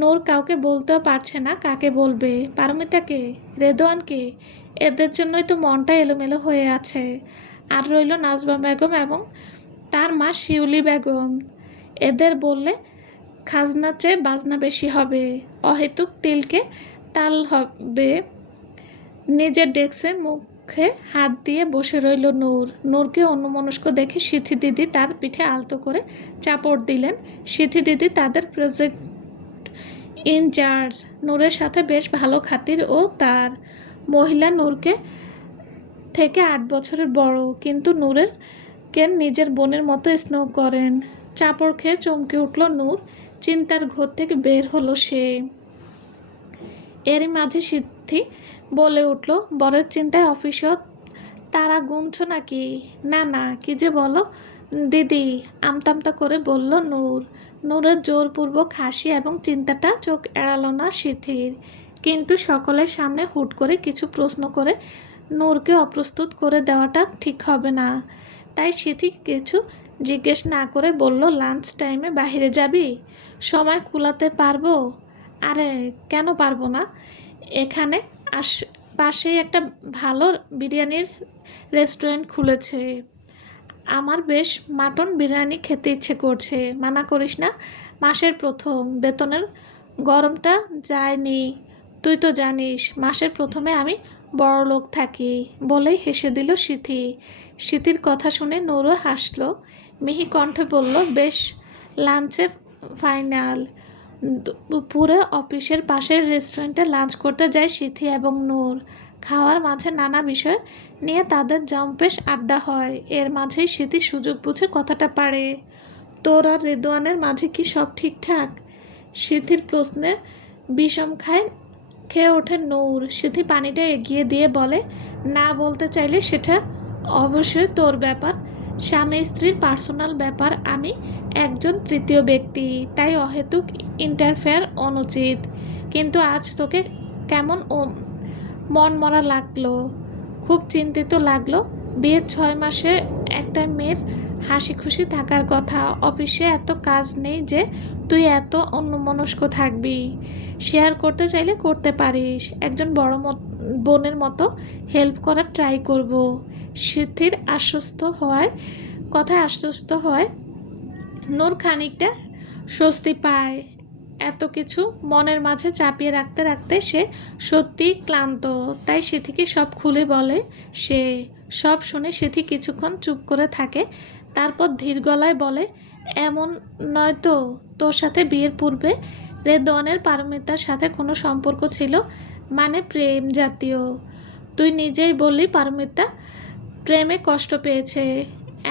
নূর কাউকে বলতেও পারছে না। কাকে বলবে? পারমিতাকে? রেদওয়ানকে? এদের জন্যই তো মনটা এলোমেলো হয়ে আছে। আর রইল নাজমা বেগম এবং তার মা শিউলি বেগম। এদের বললে খাজনা চেয়ে বাজনা বেশি হবে। অহেতুক তিলকে তাল হবে। নিজের ডেস্কে মুখে হাত দিয়ে বসে রইল নূর। নূরকে অন্যমনস্ক দেখে সিথি দিদি তার পিঠে আলতো করে চাপড় দিলেন। সিথি দিদি তাদের প্রজেক্ট ইনচার্জ। নূরের সাথে বেশ ভালো খাতির ও তার। মহিলা নূরকে থেকে 8 বছরের বড়, কিন্তু নূরের কে নিজের বোনের মতো স্নেহ করেন। চাপড় খেয়ে চমকে উঠল নূর। চিন্তার ঘোর থেকে বের হলো সে। এরই মাঝে সিদ্ধি বলে উঠল, বরের চিন্তায় অফিসেও তারা গুনছ নাকি? না না, কি যে বলো দিদি, আমতামতা করে বলল নূর। নূরের জোরপূর্বক হাসি এবং চিন্তাটা চোখ এড়াল না সিথির। কিন্তু সকলের সামনে হুট করে কিছু প্রশ্ন করে নূরকে অপ্রস্তুত করে দেওয়াটা ঠিক হবে না। তাই সিথি কিছু জিজ্ঞেস না করে বলল, লাঞ্চ টাইমে বাইরে যাবি? সময় কুলাতে পারবো? আরে কেন পারবো না, এখানে আস পাশেই একটা ভালো বিরিয়ানির রেস্টুরেন্ট খুলেছে। আমার বেশ মাটন বিরিয়ানি খেতে ইচ্ছে করছে, মানা করিস না। মাসের প্রথম বেতনের গরমটা যায়নি, তুই তো জানিস মাসের প্রথমে আমি বড়লোক থাকি, বলেই হেসে দিল সিথি। সিথির কথা শুনে নূরও হাসল, মিহি কণ্ঠে বলল, বেশ, লাঞ্চে ফাইনাল। দুপুরে অফিসের পাশের রেস্টুরেন্টে লাঞ্চ করতে যায় সিথি এবং নূর। খাওয়ার মাঝে নানা বিষয় নিয়ে তাদের জম্পেশ আড্ডা হয়। এর মাঝেই সিথি সুযোগ বুঝে কথাটা পারে, তোর আর রেদওয়ানের মাঝে কি সব ঠিকঠাক? সিথির প্রশ্নে বিষম খেয়ে ওঠে নূর। সিথি পানিটা এগিয়ে দিয়ে বলে, না বলতে চাইলে সেটা অবশ্যই তোর ব্যাপার। স্বামী স্ত্রীর পার্সোনাল ব্যাপার, আমি একজন তৃতীয় ব্যক্তি, তাই অহেতুক ইন্টারফেয়ার অনুচিত। কিন্তু আজ তোকে কেমন মন মরা লাগলো, খুব চিন্তিত লাগলো। বিয়ের 6 মাসে একটা মেয়ের হাসি খুশি থাকার কথা, অফিসে এত কাজ নেই যে তুই এত অন্যমনস্ক থাকবি। শেয়ার করতে চাইলে করতে পারিস, একজন বড় বোনের মতো হেল্প করার ট্রাই করব। সিদ্ধির কথায় আশ্বস্ত হয় নূর খানিকটা স্বস্তি পায়। এত কিছু মনের মাঝে চাপিয়ে রাখতে রাখতে সে সত্যিই ক্লান্ত, তাই সিথিকে সব খুলে বলে সে। সব শুনে সিথি কিছুক্ষণ চুপ করে থাকে, তারপর ধীর গলায় বলে, এমন নয় তো তোর সাথে বিয়ের পূর্বে রেদওয়ানের পারমিতার সাথে কোনো সম্পর্ক ছিল? মানে প্রেম জাতীয়? তুই নিজেই বললি পারমিতা প্রেমে কষ্ট পেয়েছে।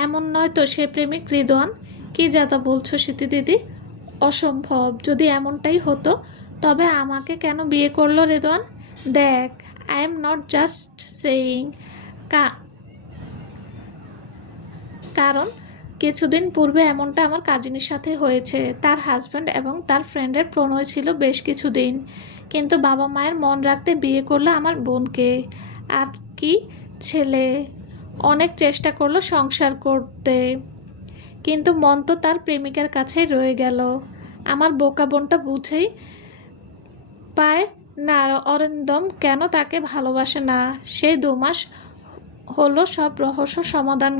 এমন নয় তো সে প্রেমিক রেদওয়ান? কি যাতা বলছো সিথি দিদি? অসম্ভব। যদি এমনটাই হতো তবে আমাকে কেন বিয়ে করলো রেদওয়ান? দেখ, I am not just saying, কারণ কিছুদিন পূর্বে এমনটা আমার কাজিনের সাথে হয়েছে। তার হাজব্যান্ড এবং তার ফ্রেন্ডের প্রণয় ছিল বেশ কিছুদিন, কিন্তু বাবা মায়ের মন রাখতে বিয়ে করলো আমার বোনকে। আর কি, ছেলে অনেক চেষ্টা করলো সংসার করতে, কিন্তু মন তো তার প্রেমিকার কাছেই রয়ে গেল। আমার বোকা বোনটা বুঝেই পায় না অরিন্দম কেন তাকে ভালোবাসে না। সেই 2 মাস হলো সব রহস্য সমাধান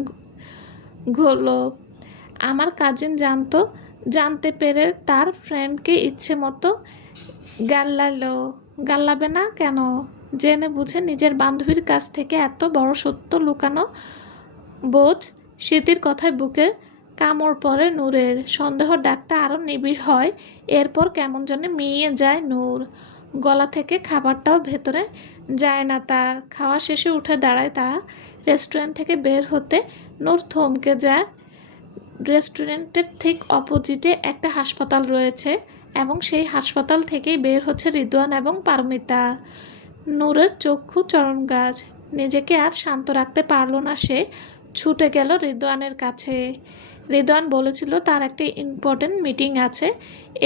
হলো। আমার কাজিন জানতে পেরে তার ফ্রেন্ডকে ইচ্ছে মতো গাল্লাবে না কেন? জেনে বুঝে নিজের বান্ধবীর কাছ থেকে এত বড় সত্য লুকানো বোঝ। স্মৃতির কথায় বুকে কামড় পড়ে নূরের। সন্দেহ ডাকতে আরও নিবিড় হয়। এরপর কেমন যেন মিইয়ে যায় নূর। গলা থেকে খাবারটাও ভেতরে যায় না তার। খাওয়া শেষে উঠে দাঁড়ায় তারা। রেস্টুরেন্ট থেকে বের হতে নূর থমকে যায়। রেস্টুরেন্টের ঠিক অপোজিটে একটা হাসপাতাল রয়েছে এবং সেই হাসপাতাল থেকেই বের হচ্ছে রিদওয়ান এবং পারমিতা। নূরের চক্ষু চরণ গাছ। নিজেকে আর শান্ত রাখতে পারল না সে। ছুটে গেল রিদওয়ানের কাছে। রিদওয়ান বলেছিল তার একটা ইম্পর্টেন্ট মিটিং আছে।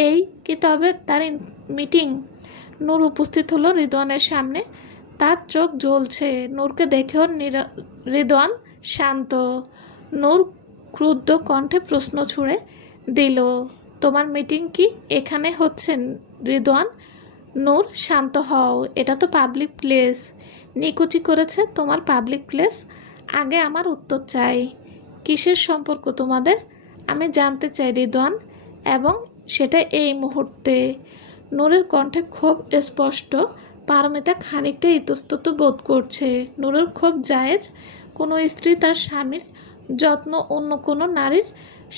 এই কি তবে তার মিটিং? নূর উপস্থিত হলো রিদওয়ানের সামনে। তার চোখ জ্বলছে। নূরকে দেখেও রিদওয়ান শান্ত। নূর ক্রুদ্ধ কণ্ঠে প্রশ্ন ছুড়ে দিল, তোমার মিটিং কি এখানে হচ্ছে রিদওয়ান? নূর, শান্ত হও, এটা তো পাবলিক প্লেস। নিকুচি করেছে তোমার পাবলিক প্লেস? আগে আমার উত্তর চাই। কিসের সম্পর্ক তোমাদের? আমি জানতে চাই রিদওয়ান, এবং সেটা এই মুহূর্তে। নূরের কণ্ঠে ক্ষোভ স্পষ্ট। পারমিতা খানিকটা ইতস্তত বোধ করছে। নূরের ক্ষোভ জায়েজ। কোনো স্ত্রী তার স্বামীর যত্ন অন্য কোনো নারীর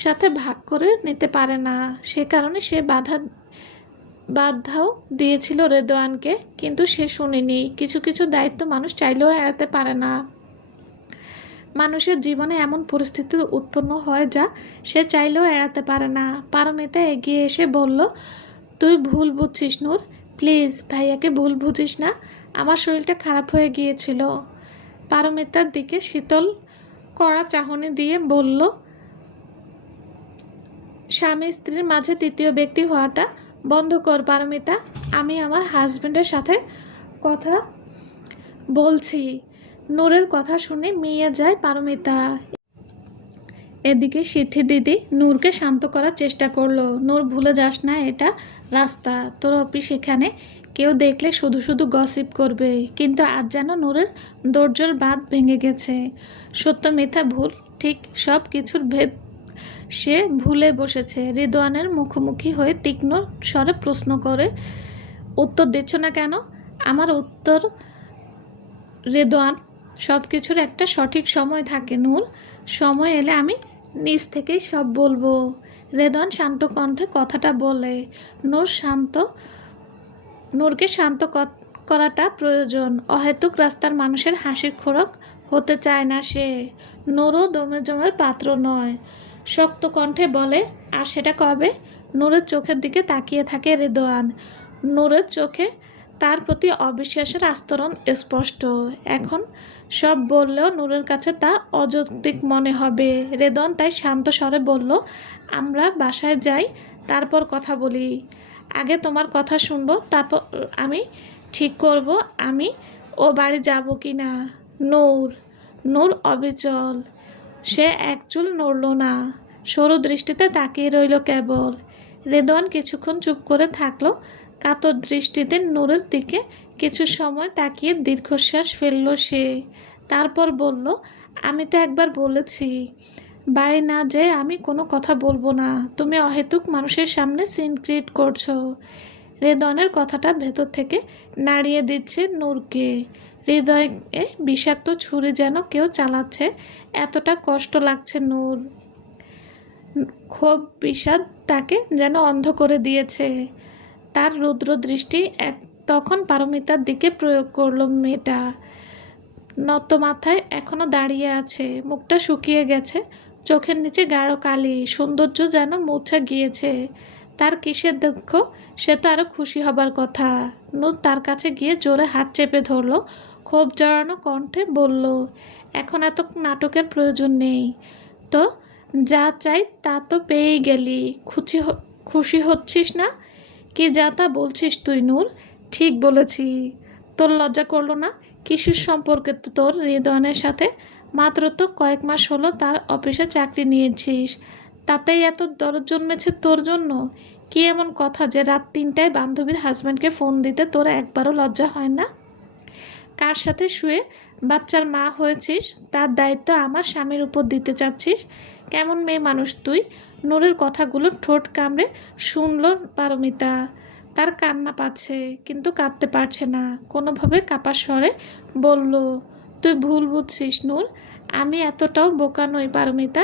সাথে ভাগ করে নিতে পারে না, সে কারণে সে বাধা বাধাও দিয়েছিল রেদওয়ানকে, কিন্তু সে শুনেনি। কিছু কিছু দায়িত্ব মানুষ চাইলেও এড়াতে পারে না। মানুষের জীবনে এমন পরিস্থিতি উৎপন্ন হয় যা সে চাইলেও এড়াতে পারে না। পারমিতা এগিয়ে এসে বলল, তুই ভুল বুঝছিস নূর, প্লিজ ভাইয়াকে ভুল বুঝিস না। আমার শরীরটা খারাপ হয়ে গিয়েছিল। পারমিতার দিকে শীতল কড়া চাহনি দিয়ে বলল, স্বামী স্ত্রীর মাঝে তৃতীয় ব্যক্তি হওয়াটা বন্ধ কর পারমিতা। আমি আমার হাজবেন্ডের সাথে কথা বলছি। নূরের কথা শুনে মিয়ে যায় পারমিতা। এদিকে সিদ্ধি দিদি নূরকে শান্ত করার চেষ্টা করলো। নূর, ভুলে যাস না এটা রাস্তা, তোর অফিস এখানে, কেউ দেখলে শুধু শুধু গসিপ করবে। কিন্তু আজ যেন নূরের ধৈর্যের বাঁধ ভেঙে গেছে। সত্য মিথ্যা ভুল ঠিক সব কিছুর ভেদ সে ভুলে বসেছে। রিদওয়ানের মুখোমুখি হয়ে তীক্ষ্ণ স্বরে প্রশ্ন করে, উত্তর দিচ্ছ না কেন? আমার উত্তর, রেদওয়ান, সব কিছুর একটা সঠিক সময় থাকে নূর। সময় এলে আমি নিজ থেকেই সব বলবো। রেদওয়ান শান্ত কণ্ঠে কথাটা বলে। নূরকে শান্ত করাটা প্রয়োজন। অহেতুক রাস্তার মানুষের হাসির খোরাক হতে চায় না সে। নূরও দমে জমের পাত্র নয়। শক্ত কণ্ঠে বলে, আর সেটা কবে? নূরের চোখের দিকে তাকিয়ে থাকে রেদওয়ান। নূরের চোখে তার প্রতি অবিশ্বাসের আস্তরণ স্পষ্ট। এখন সব বললেও নূরের কাছে তা অযৌক্তিক মনে হবে। রেদওয়ান তাই শান্ত স্বরে বলল, আমরা বাসায় যাই, তারপর কথা বলি। আগে তোমার কথা শুনবো, তারপর আমি ঠিক করব আমি ও বাড়ি যাব কি না। নূর নূর অবিচল। সে এক চুল নড়ল না, সরু দৃষ্টিতে তাকিয়ে রইল কেবল। রেদওয়ান কিছুক্ষণ চুপ করে থাকলো, কাতর দৃষ্টিতে নূরের দিকে কিছু সময় তাকিয়ে দীর্ঘশ্বাস ফেলল সে। তারপর বলল, আমি তো একবার বলেছি বাড়ি না যেয়ে আমি কোনো কথা বলবো না। তুমি অহেতুক মানুষের সামনে সিন ক্রিয়েট করছো। রেদওয়ানের কথাটা ভেতর থেকে নাড়িয়ে দিচ্ছে নূরকে। হৃদয়ে বিষাক্ত ছুরি যেন কেউ চালাচ্ছে, এতটা কষ্ট লাগছে নূর। ক্ষোভ বিষাদ তাকে যেন অন্ধ করে দিয়েছে। তার রুদ্র দৃষ্টি তখন পারমিতার দিকে প্রয়োগ করল। মেয়েটা নত মাথায় এখনো দাঁড়িয়ে আছে, মুখটা শুকিয়ে গেছে, চোখের নিচে গাঢ় কালি, সৌন্দর্য যেন মুছে গিয়েছে। তার কিসের দুঃখ? সে তো আরো খুশি হবার কথা। নূর তার কাছে গিয়ে জোরে হাত চেপে ধরল, ক্ষোভ জড়ানো কণ্ঠে বলল, এখন এত নাটকের প্রয়োজন নেই তো। যা চাই তা তো পেয়েই গেলি, খুশি হচ্ছিস না? কি যা তা বলছিস তুই নূর? ঠিক বলেছি। তোর লজ্জা করলো না? কিসের সম্পর্কে তো তোর রিদওয়ানের সাথে? মাত্র তো কয়েক মাস হলো তার অফিসে চাকরি নিয়েছিস, তাতেই এত দরদ জন্মেছে তোর জন্য? কি এমন কথা যে রাত 3টায় বান্ধবীর হাজব্যান্ডকে ফোন দিতে তোর একবারও লজ্জা হয় না? কার সাথে শুয়ে বাচ্চার মা হয়েছিস তার দায়িত্ব আমার স্বামীর উপর দিতে চাচ্ছিস? কেমন মেয়ে মানুষ তুই? নূরের কথাগুলো ঠোঁট কামড়ে শুনল পারমিতা। তার কান্না পাচ্ছে, কিন্তু কাঁদতে পারছে না। কোনোভাবে কাপা স্বরে বলল, তুই ভুল বুঝছিস নূর, আমি এতটাও বোকা নই পারমিতা।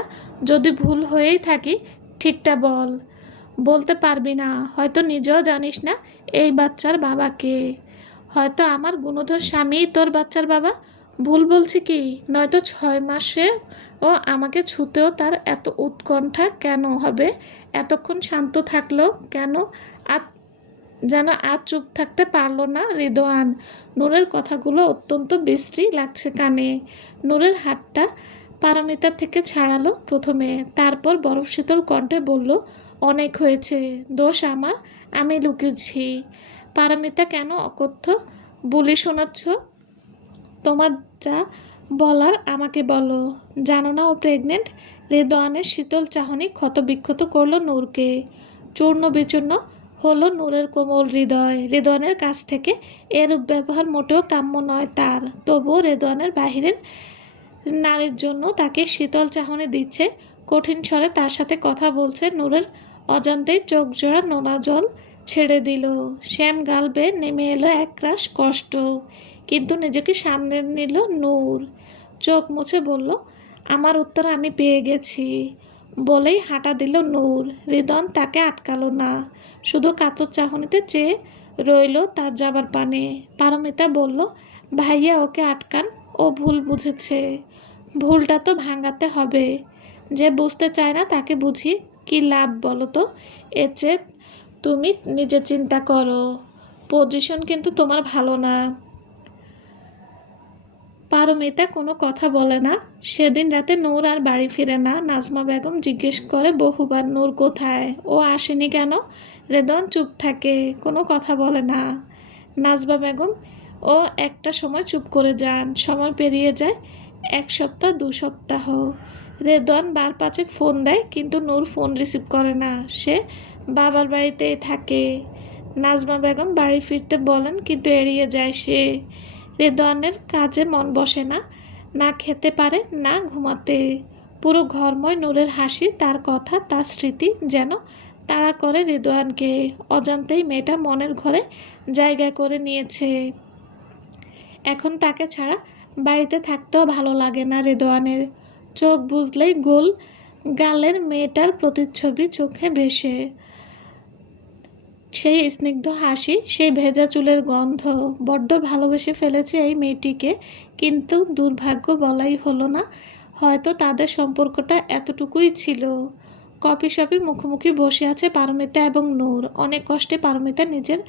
যদি ভুল হয়েই থাকি ঠিকটা বল। বলতে পারবি না, হয়তো নিজেও জানিস না এই বাচ্চার বাবাকে। হয়তো আমার গুণধর স্বামীই তোর বাচ্চার বাবা। ভুল বলছি কি? নয়তো 6 মাসে ও আমাকে ছুতেও তার এত উৎকণ্ঠা কেন হবে? এতক্ষণ শান্ত থাকলেও কেন? আর যেন আজ চুপ থাকতে পারলো না রিদওয়ান। নূরের কথাগুলো অত্যন্ত বিশ্রী লাগছে কানে। নূরের হাতটা পারমিতা থেকে ছাড়ালো প্রথমে, তারপর বরফ শীতল কণ্ঠে বলল, অনেক হয়েছে, দোষ আমার, আমি লুকিয়েছি। পারমিতা, কেন অকথ্য বুলি শোনাচ্ছ? তোমার যা বলার আমাকে বলো। জানো না ও প্রেগনেন্ট? রেদওয়ানের শীতল চাহনি ক্ষতবিক্ষত করলো নূরকে। চূর্ণ বিচূর্ণ হলো নূরের কোমল হৃদয়। রেদওয়ানের কাছ থেকে এরূপ ব্যবহার মোটেও কাম্য নয় তার। তবুও রেদওয়ানের বাহিরের নারীর জন্য তাকে শীতল চাহনি দিচ্ছে, কঠিন স্বরে তার সাথে কথা বলছে। নূরের অজান্তেই চোখ জোড়া নোনা জল ছেড়ে দিল। শ্যাম গাল বেয়ে নেমে এলো একরাশ কষ্ট, কিন্তু নিজেকে সামনে নিল নূর। চোখ মুছে বলল, আমার উত্তর আমি পেয়ে গেছি। বলেই হাঁটা দিল নূর। রিদন তাকে আটকালো না, শুধু কাতর চাহনিতে চেয়ে রইল তার যাবার পানে। পারমিতা বলল, ভাইয়া ওকে আটকান, ও ভুল বুঝেছে। ভুলটা তো ভাঙাতে হবে। যে বুঝতে চায় না তাকে বুঝি কি লাভ বলো তো? এর চেয়ে তুমি নিজে চিন্তা করো। পজিশন কিন্তু তোমার ভালো না। পারমিতা কোনো কথা বলে না। সেদিন রাতে নূর আর বাড়ি ফিরে না। নাজমা বেগম জিজ্ঞেস করে বহুবার, নূর কোথায়, ও আসেনি কেন? রেদন চুপ থাকে, কোনো কথা বলে না। নাজমা বেগম ও একটা সময় চুপ করে যান। সময় পেরিয়ে যায় 1 সপ্তাহ, 2 সপ্তাহ। রেদন বার পাঁচেক ফোন দেয়, কিন্তু নূর ফোন রিসিভ করে না। সে বাবার বাড়িতেই থাকে। নাজমা বেগম বাড়ি ফিরতে বলেন, কিন্তু এড়িয়ে যায় সে। রেদওয়ানের কাজে মন বসে না, না খেতে পারে না ঘুমাতে। পুরো ঘরময় নূরের হাসি, তার কথা, তার স্মৃতি যেন তাড়া করে রেদওয়ানকে। অজান্তেই মেয়েটা মনের ঘরে জায়গা করে নিয়েছে। এখন তাকে ছাড়া বাড়িতে থাকতেও ভালো লাগে না রেদওয়ানের। চোখ বুজলেই গোল গালের মেয়েটার প্রতিচ্ছবি চোখে ভেসে। সেই স্নিগ্ধ হাসি, সেই ভেজা চুলের গন্ধ। বড্ড ভালোবেসে ফেলেছে এই মেয়েটিকে, কিন্তু দুর্ভাগ্য বলাই হলো না। হয়তো তাদের সম্পর্কটা এতটুকুই ছিল। কফি শপে মুখোমুখি বসে আছে পারমিতা এবং নূর। অনেক কষ্টে পারমিতা নিজের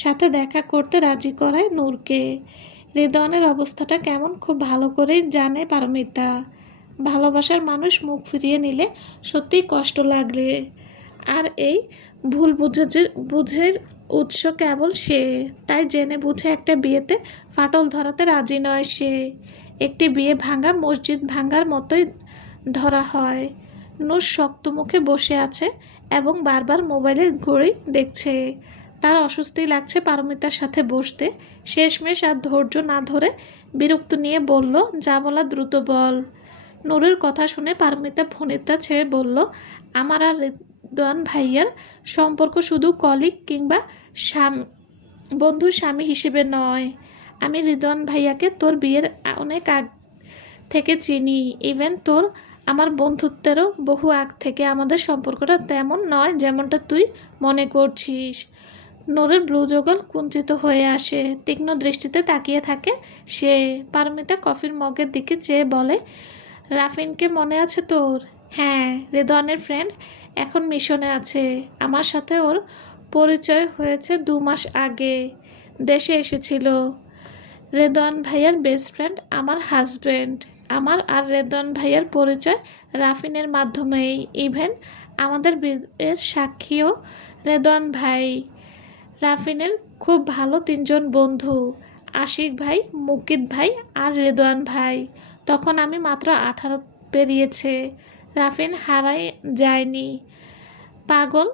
সাথে দেখা করতে রাজি করায় নূরকে। হৃদয়ের অবস্থাটা কেমন খুব ভালো করেই জানে পারমিতা। ভালোবাসার মানুষ মুখ ফিরিয়ে নিলে সত্যিই কষ্ট লাগলে। আর এই ভুল বুঝের উৎস কেবল সে। তাই জেনে বুঝে একটা বিয়েতে ফাটল ধরাতে রাজি নয় সে। একটি বিয়ে ভাঙা মসজিদ ভাঙার মতোই ধরা হয়। নূর শক্ত মুখে বসে আছে এবং বারবার মোবাইলের ঘড়ি দেখছে। তার অস্বস্তি লাগছে পারমিতার সাথে বসতে। শেষমেশ আর ধৈর্য না ধরে বিরক্ত নিয়ে বলল, যা বলা দ্রুত বল। নূরের কথা শুনে পারমিতা ফোনটা ছেড়ে বলল, আমার আর রেদওয়ান ভাইয়ার সম্পর্ক শুধু কলিগ কিংবা বন্ধু স্বামী হিসেবে নয়। আমি রেদওয়ান ভাইয়াকে তোর বিয়ের অনেক আগ থেকে চিনি। ইভেন তোর আমার বন্ধুত্বেরও বহু আগ থেকে। আমাদের সম্পর্কটা তেমন নয় যেমনটা তুই মনে করছিস। নূরের ব্লুজগল কুঞ্চিত হয়ে আসে। তীক্ষ্ণ দৃষ্টিতে তাকিয়ে থাকে সে। পারমিতা কফির মগের দিকে চেয়ে বলে, রাফিনকে মনে আছে তোর? হ্যাঁ, রেদওয়ানের ফ্রেন্ড, এখন মিশনে আছে। আমার সাথে ওর পরিচয় হয়েছে 2 মাস আগে। দেশে এসেছিল। রেদওয়ান ভাইয়ার বেস্ট ফ্রেন্ড আমার হাজব্যান্ড। আমার আর রেদওয়ান ভাইয়ার পরিচয় রাফিনের মাধ্যমেই। ইভেন আমাদের বিয়ের সাক্ষীও রেদওয়ান ভাই। রাফিনের খুব ভালো 3জন বন্ধু, আশিক ভাই, মুকিত ভাই আর রেদওয়ান ভাই। তখন আমি মাত্র 18 পেরিয়েছে। রাফিন হারাই যায়নি। পাগল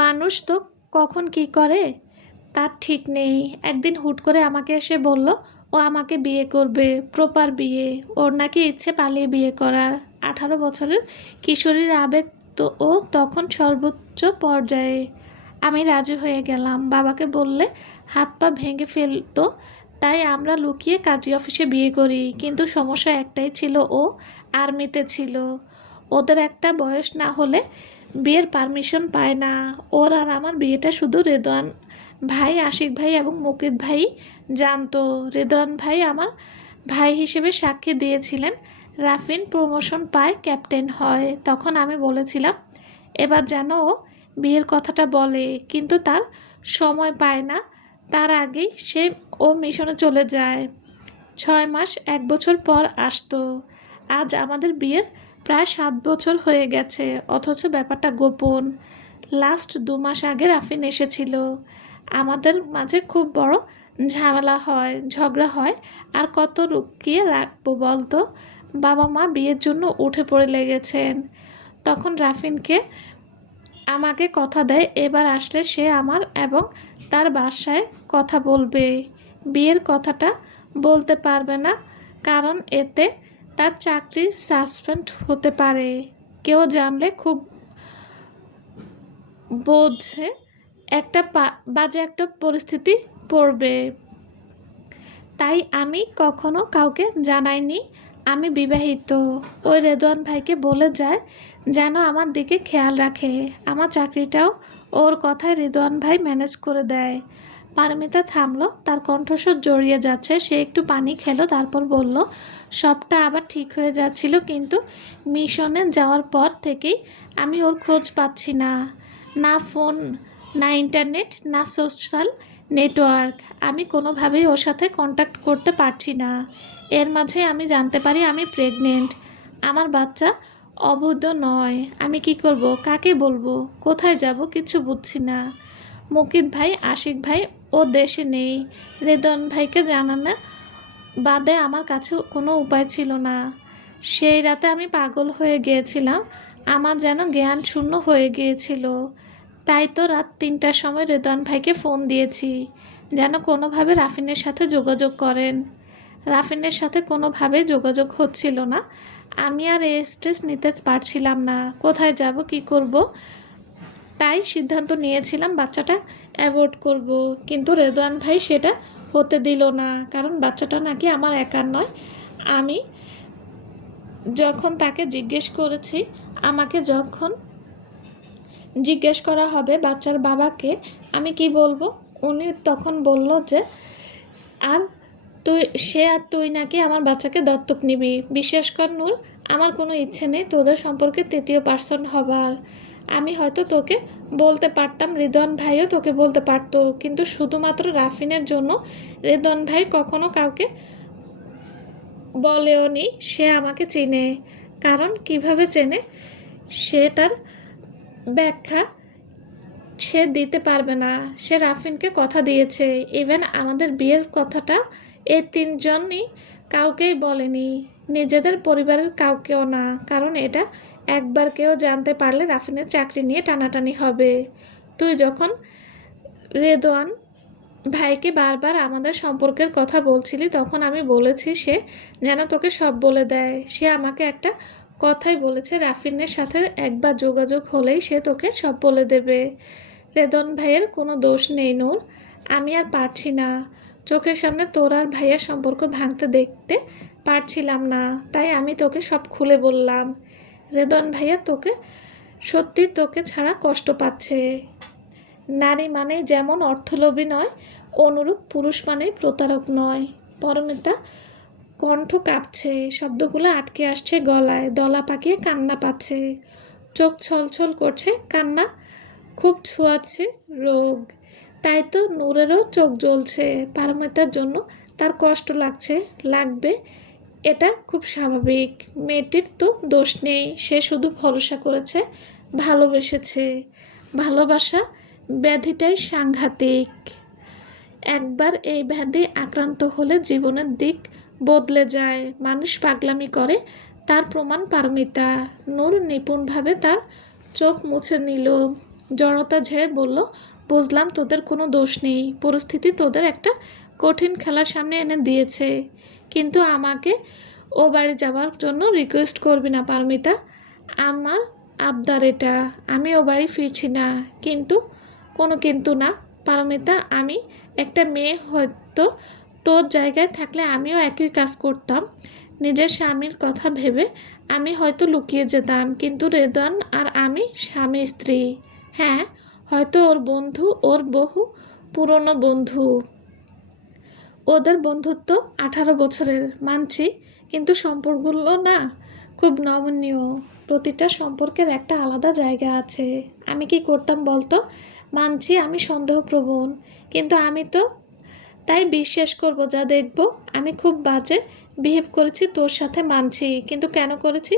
মানুষ তো কখন কি করে তার ঠিক নেই। একদিন হুট করে আমাকে এসে বলল ও আমাকে বিয়ে করবে, প্রপার বিয়ে। ওর নাকি ইচ্ছে পালিয়ে বিয়ে করার। 18 বছরের কিশোরীর আবেগ তো ও তখন সর্বোচ্চ পর্যায়ে। আমি রাজি হয়ে গেলাম। বাবাকে বললে হাত পা ভেঙে ফেলতো, তাই আমরা লুকিয়ে কাজী অফিসে বিয়ে করি। কিন্তু সমস্যা একটাই ছিল, ও আর্মিতে ছিল। ওদের একটা বয়স না হলে বিয়ের পারমিশন পায় না। ওর আর আমার বিয়েটা শুধু রেদওয়ান ভাই, আশিক ভাই এবং মুকিত ভাই জানতো। রেদওয়ান ভাই আমার ভাই হিসেবে সাক্ষী দিয়েছিলেন। রাফিন প্রমোশন পায়, ক্যাপ্টেন হয়। তখন আমি বলেছিলাম এবার যেন ও বিয়ের কথাটা বলে, কিন্তু তার সময় পায় না। তার আগেই ও মিশনে চলে যায়। 6 মাস, 1 বছর পর আসতো। আজ আমাদের বিয়ের প্রায় 7 বছর হয়ে গেছে, অথচ ব্যাপারটা গোপন। লাস্ট 2 মাস আগে রাফিন এসেছিল। আমাদের মাঝে খুব বড় ঝামেলা হয়, ঝগড়া হয়। আর কত লুকিয়ে রাখবো বলতো? বাবা মা বিয়ের জন্য উঠে পড়ে লেগেছেন। তখন রাফিনকে আমাকে কথা দেয় এবার আসলে সে আমার এবং তার বাসায় কথা বলবে। বিয়ের কথাটা বলতে পারবে না, কারণ এতে তার চাকরি সাসপেন্ড হতে পারে। কেউ জানলে খুব বোঝে একটা বাজে একটা পরিস্থিতি পড়বে। তাই আমি কখনো কাউকে জানাইনি। আমি বিবাহিত। ওই রেদওয়ান ভাইকে বলে যায় যেন আমার দিকে খেয়াল রাখে। আমার চাকরিটাও ওর কথায় রেদওয়ান ভাই ম্যানেজ করে দেয়। পারমিতা থামলো, তার কণ্ঠস্বর জড়িয়ে যাচ্ছে। সে একটু পানি খেলো, তারপর বলল, সবটা আবার ঠিক হয়ে যাচ্ছিল, কিন্তু মিশনে যাওয়ার পর থেকেই আমি ওর খোঁজ পাচ্ছি না। না ফোন, না ইন্টারনেট, না সোশ্যাল নেটওয়ার্ক। আমি কোনোভাবেই ওর সাথে কন্ট্যাক্ট করতে পারছি না। এর মাঝে আমি জানতে পারি আমি প্রেগনেন্ট। আমার বাচ্চা অবৈধ নয়। আমি কি করব? কাকে বলবো? কোথায় যাব? কিছু বুঝছি না। মুকিত ভাই, আশিক ভাই ও দেশে নেই। রেদন ভাইকে জানানো বাদে আমার কাছে কোনো উপায় ছিল না। সেই রাতে আমি পাগল হয়ে গিয়েছিলাম। আমার যেন জ্ঞান শূন্য হয়ে গিয়েছিল। তাই তো রাত ৩টার সময় রেদওয়ান ভাইকে ফোন দিয়েছি, যেন কোনোভাবে রাফিনের সাথে যোগাযোগ করেন। রাফিনের সাথে কোনোভাবেই যোগাযোগ হচ্ছিল না। আমি আর এই স্ট্রেস নিতে পারছিলাম না। কোথায় যাব, কি করব? তাই সিদ্ধান্ত নিয়েছিলাম বাচ্চাটা অ্যাভয়েড করব। কিন্তু রেদওয়ান ভাই সেটা হতে দিল না, কারণ বাচ্চাটা নাকি আমার একার নয়। আমি যখন তাকে জিজ্ঞেস করেছি, আমাকে যখন জিজ্ঞেস করা হবে বাচ্চার বাবাকে, আমি কি বলবো, উনি তখন বলল যে আর তুই নাকি আমার বাচ্চাকে দত্তক নিবি। বিশ্বাস কর নূর, আমার কোনো ইচ্ছে নেই তোদের সম্পর্কে তৃতীয় পার্সন হবার। আমি হয়তো তোকে বলতে পারতাম, রিদওয়ান ভাইও তোকে বলতে পারতো, কিন্তু শুধুমাত্র রাফিনের জন্য রিদওয়ান ভাই কখনো কাউকে বলেও নি সে আমাকে চেনে। কারণ কিভাবে চেনে সে তার ব্যাখ্যা সে দিতে পারবে না। সে রাফিনকে কথা দিয়েছে। ইভেন আমাদের বিয়ের কথাটা এই তিনজনই কাউকেই বলেনি, নিজেদের পরিবারের কাউকেও না। কারণ এটা একবার কেউ জানতে পারলে রাফিনের চাকরি নিয়ে টানাটানি হবে। তুই যখন রেদওয়ান ভাইকে বারবার আমাদের সম্পর্কের কথা বলছিলি, তখন আমি বলেছি সে যেন তোকে সব বলে দেয়। সে আমাকে একটা কথাই বলেছে, রাফিনের সাথে একবার যোগাযোগ হলেই সে তোকে সব বলে দেবে। রেদন ভাইয়ের কোনো দোষ নেই নূর। আমি আর পারছি না, চোখের সামনে তোর আর ভাইয়ের সম্পর্ক ভাঙতে দেখতে পারছিলাম না। তাই আমি তোকে সব খুলে বললাম। রেদন ভাইয়া সত্যি তোকে ছাড়া কষ্ট পাচ্ছে। নারী মানেই যেমন অর্থলোভী নয়, অনুরূপ পুরুষ মানেই প্রতারক নয়। পরমিতা কণ্ঠ কাঁপছে, শব্দগুলো আটকে আসছে গলায়, দলা পাকিয়ে কান্না পাচ্ছে, চোখ ছলছল করছে। কান্না খুব ছোঁয়াচ্ছে রোগ। তাই তো নূরেরও চোখ জ্বলছে। পারমিতার জন্য তার কষ্ট লাগবে, এটা খুব স্বাভাবিক। মেয়েটির তো দোষ নেই, সে শুধু ভরসা করেছে, ভালোবেসেছে। ভালোবাসা ব্যাধিটাই সাংঘাতিক। একবার এই ব্যাধি আক্রান্ত হলে জীবনের দিক বদলে যায়। মানুষ পাগলামি করে, তার প্রমাণ পারমিতা। নূর নিপুণভাবে তার চোখ মুছে নিল, জড়তা ঝেড়ে বলল, বুঝলাম তোদের কোনো দোষ নেই। পরিস্থিতি তোদের একটা কঠিন খেলার সামনে এনে দিয়েছে। কিন্তু আমাকে ও বাড়ি যাওয়ার জন্য রিকোয়েস্ট করবি না পারমিতা। আমার আবদার এটা। আমি ও বাড়ি ফিরছি না। কিন্তু কোনো কিন্তু না পারমিতা। আমি একটা মেয়ে, হয়তো তোর জায়গায় থাকলে আমিও একই কাজ করতাম। নিজের স্বামীর কথা ভেবে আমি হয়তো লুকিয়ে যেতাম, কিন্তু রেদন আর আমি স্বামী স্ত্রী। হ্যাঁ, হয়তো ওর বন্ধু, ওর বহু পুরনো বন্ধু। ওদের বন্ধুত্ব 18 বছরের, মানছি, কিন্তু সম্পর্কগুলো না খুব নমনীয়। প্রতিটা সম্পর্কের একটা আলাদা জায়গা আছে। আমি কি করতাম বলতো? মানছি আমি সন্দেহপ্রবণ, কিন্তু আমি তো তাই বিশ্বাস করব যা দেখব। আমি খুব বাজে বিহেভ করেছি তোর সাথে, মানছি, কিন্তু কেন করেছি?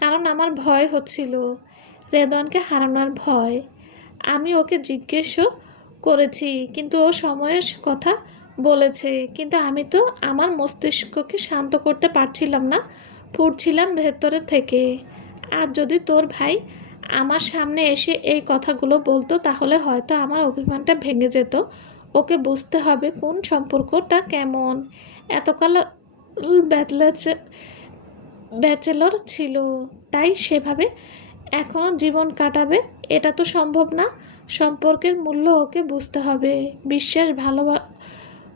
কারণ আমার ভয় হচ্ছিল, রেদওয়ানকে হারানোর ভয়। আমি ওকে জিজ্ঞেসও করেছি, কিন্তু ও সময়ের কথা বলেছে, কিন্তু আমি তো আমার মস্তিষ্ককে শান্ত করতে পারছিলাম না, ফুটছিলাম ভেতরে থেকে। আর যদি তোর ভাই আমার সামনে এসে এই কথাগুলো বলতো, তাহলে হয়তো আমার অভিমানটা ভেঙে যেত। ওকে বুঝতে হবে কোন সম্পর্কটা কেমন। এতকাল ব্যাচেলর ছিল, তাই সেভাবে এখনও জীবন কাটাবে, এটা তো সম্ভব না। সম্পর্কের মূল্য ওকে বুঝতে হবে। বিশ্বাস ভালো,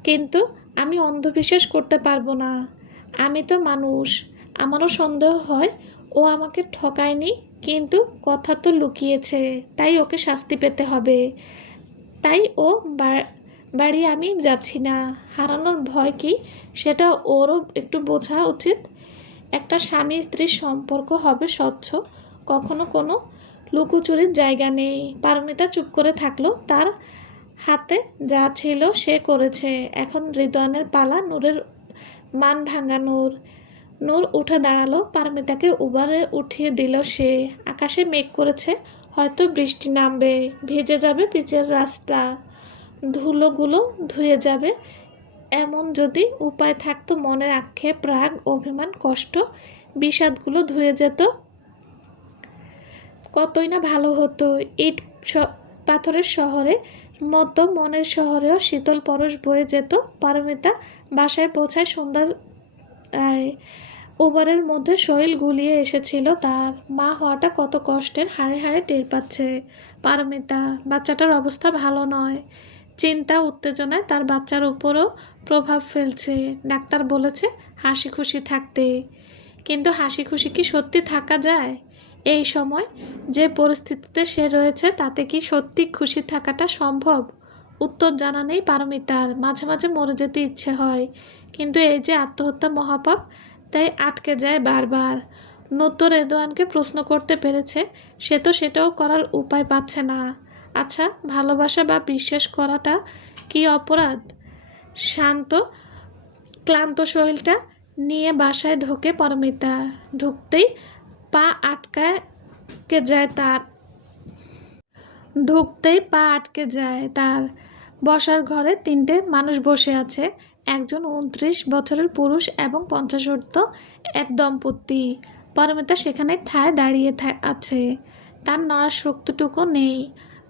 কিন্তু আমি অন্ধবিশ্বাস করতে পারবো না। আমি তো মানুষ, আমারও সন্দেহ হয় ও আমাকে ঠকায়নি, কিন্তু কথা তো লুকিয়েছে, তাই ওকে শাস্তি পেতে হবে। তাই ও বাড়ি আমি যাচ্ছি না। হারানোর ভয় কি সেটা ওরও একটু বোঝা উচিত। একটা স্বামী স্ত্রীর সম্পর্ক হবে স্বচ্ছ, কখনো কোনো লুকোচুরির জায়গা নেই। পারমিতা চুপ করে থাকলো। তার হাতে যা ছিল সে করেছে। এখন রিদওয়ানের পালা। নূরের মান ভাঙানোর। নূর উঠে দাঁড়ালো। পারমিতাকে উবারে উঠিয়ে দিল সে। আকাশে মেঘ করেছে, হয়তো বৃষ্টি নামবে। ভিজে যাবে পিচের রাস্তা, ধুলোগুলো ধুয়ে যাবে। এমন যদি উপায় থাকতো, মনের আক্ষেপ, রাগ, অভিমান, কষ্ট, বিষাদগুলো ধুয়ে যেত, কতই না ভালো হতো। ইট পাথরের শহরে মতো মনের শহরেও শীতল পরশ বয়ে যেত। পারমিতা বাসায় পৌঁছায় সন্ধ্যা। উবারের মধ্যে শরীর গুলিয়ে এসেছিল তার। মা হওয়াটা কত কষ্টের হাড়ে হাড়ে টের পাচ্ছে পারমিতা। বাচ্চাটার অবস্থা ভালো নয়। চিন্তা উত্তেজনায় তার বাচ্চার উপরও প্রভাব ফেলছে। ডাক্তার বলেছে হাসি খুশি থাকতে, কিন্তু হাসি খুশি কি সত্যি থাকা যায়? এই সময় যে পরিস্থিতিতে সে রয়েছে, তাতে কি সত্যি খুশি থাকাটা সম্ভব? উত্তর জানা নেই পারমিতার। মাঝে মাঝে মরে যেতে ইচ্ছে হয়, কিন্তু এই যে আত্মহত্যা মহাপাপ, তাই আটকে যায় বারবার। নূর রেদওয়ানকে প্রশ্ন করতে পেরেছে, সে তো সেটাও করার উপায় পাচ্ছে না। আচ্ছা, ভালোবাসা বা বিশ্বাস করাটা কি অপরাধ? শান্ত ক্লান্ত শরীরটা নিয়ে বাসায় ঢোকে পারমিতা। ঢুকতেই পা আটকে যায় তার। বসার ঘরে তিনটে মানুষ বসে আছে। একজন 29 বছরের পুরুষ এবং 50 ঊর্ধ্ব এক দম্পতি। পারমিতা সেখানে ঠায় দাঁড়িয়ে আছে। তার নড়ার শক্তিটুকু নেই।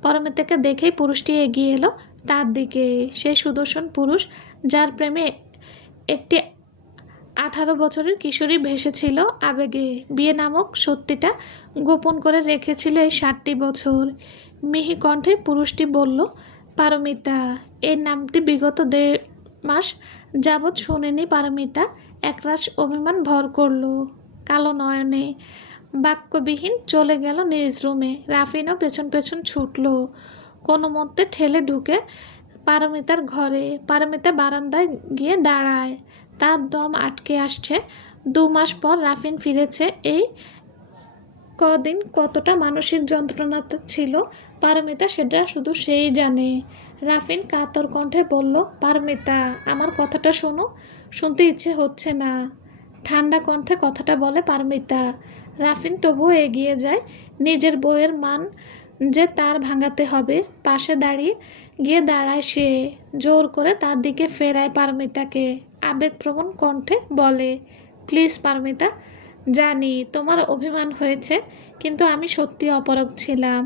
পারমিতাকে দেখেই পুরুষটি এগিয়ে এলো তার দিকে। সেই সুদর্শন পুরুষ, যার প্রেমে একটি 18 বছরের কিশোরী ভেসেছিল আবেগে। বিয়ে নামক সত্যিটা গোপন করে রেখেছিল এই 60টি বছর। মিহি কণ্ঠে পুরুষটি বলল, পারমিতা। এই নামটি বিগত 1.5 মাস যাবৎ শোনেনি পারমিতা। একরাশ অভিমান ভর করল কালো নয়নে। বাক্যবিহীন চলে গেল নিজ রুমে। রাফিনও পেছন পেছন ছুটল, কোনো মতে ঠেলে ঢুকে পারমিতার ঘরে। পারমিতা বারান্দায় গিয়ে দাঁড়ায়। তার দম আটকে আসছে। 2 মাস পর রাফিন ফিরেছে। এই কদিন কতটা মানসিক যন্ত্রণাতে ছিল পারমিতা, সেটা শুধু সেই জানে। রাফিন কাতর কণ্ঠে বলল, পারমিতা, আমার কথাটা শোনো। শুনতে ইচ্ছে হচ্ছে না। ঠান্ডা কণ্ঠে কথাটা বলে পারমিতা। রাফিন তবুও এগিয়ে যায়। নিজের বইয়ের মান যে তার ভাঙাতে হবে। পাশে গিয়ে দাঁড়ায় সে। জোর করে তার দিকে ফেরায় পারমিতাকে। আবেগপ্রবণ কণ্ঠে বলে, প্লিজ পারমিতা, জানি তোমার অভিমান হয়েছে, কিন্তু আমি সত্যি অপারগ ছিলাম।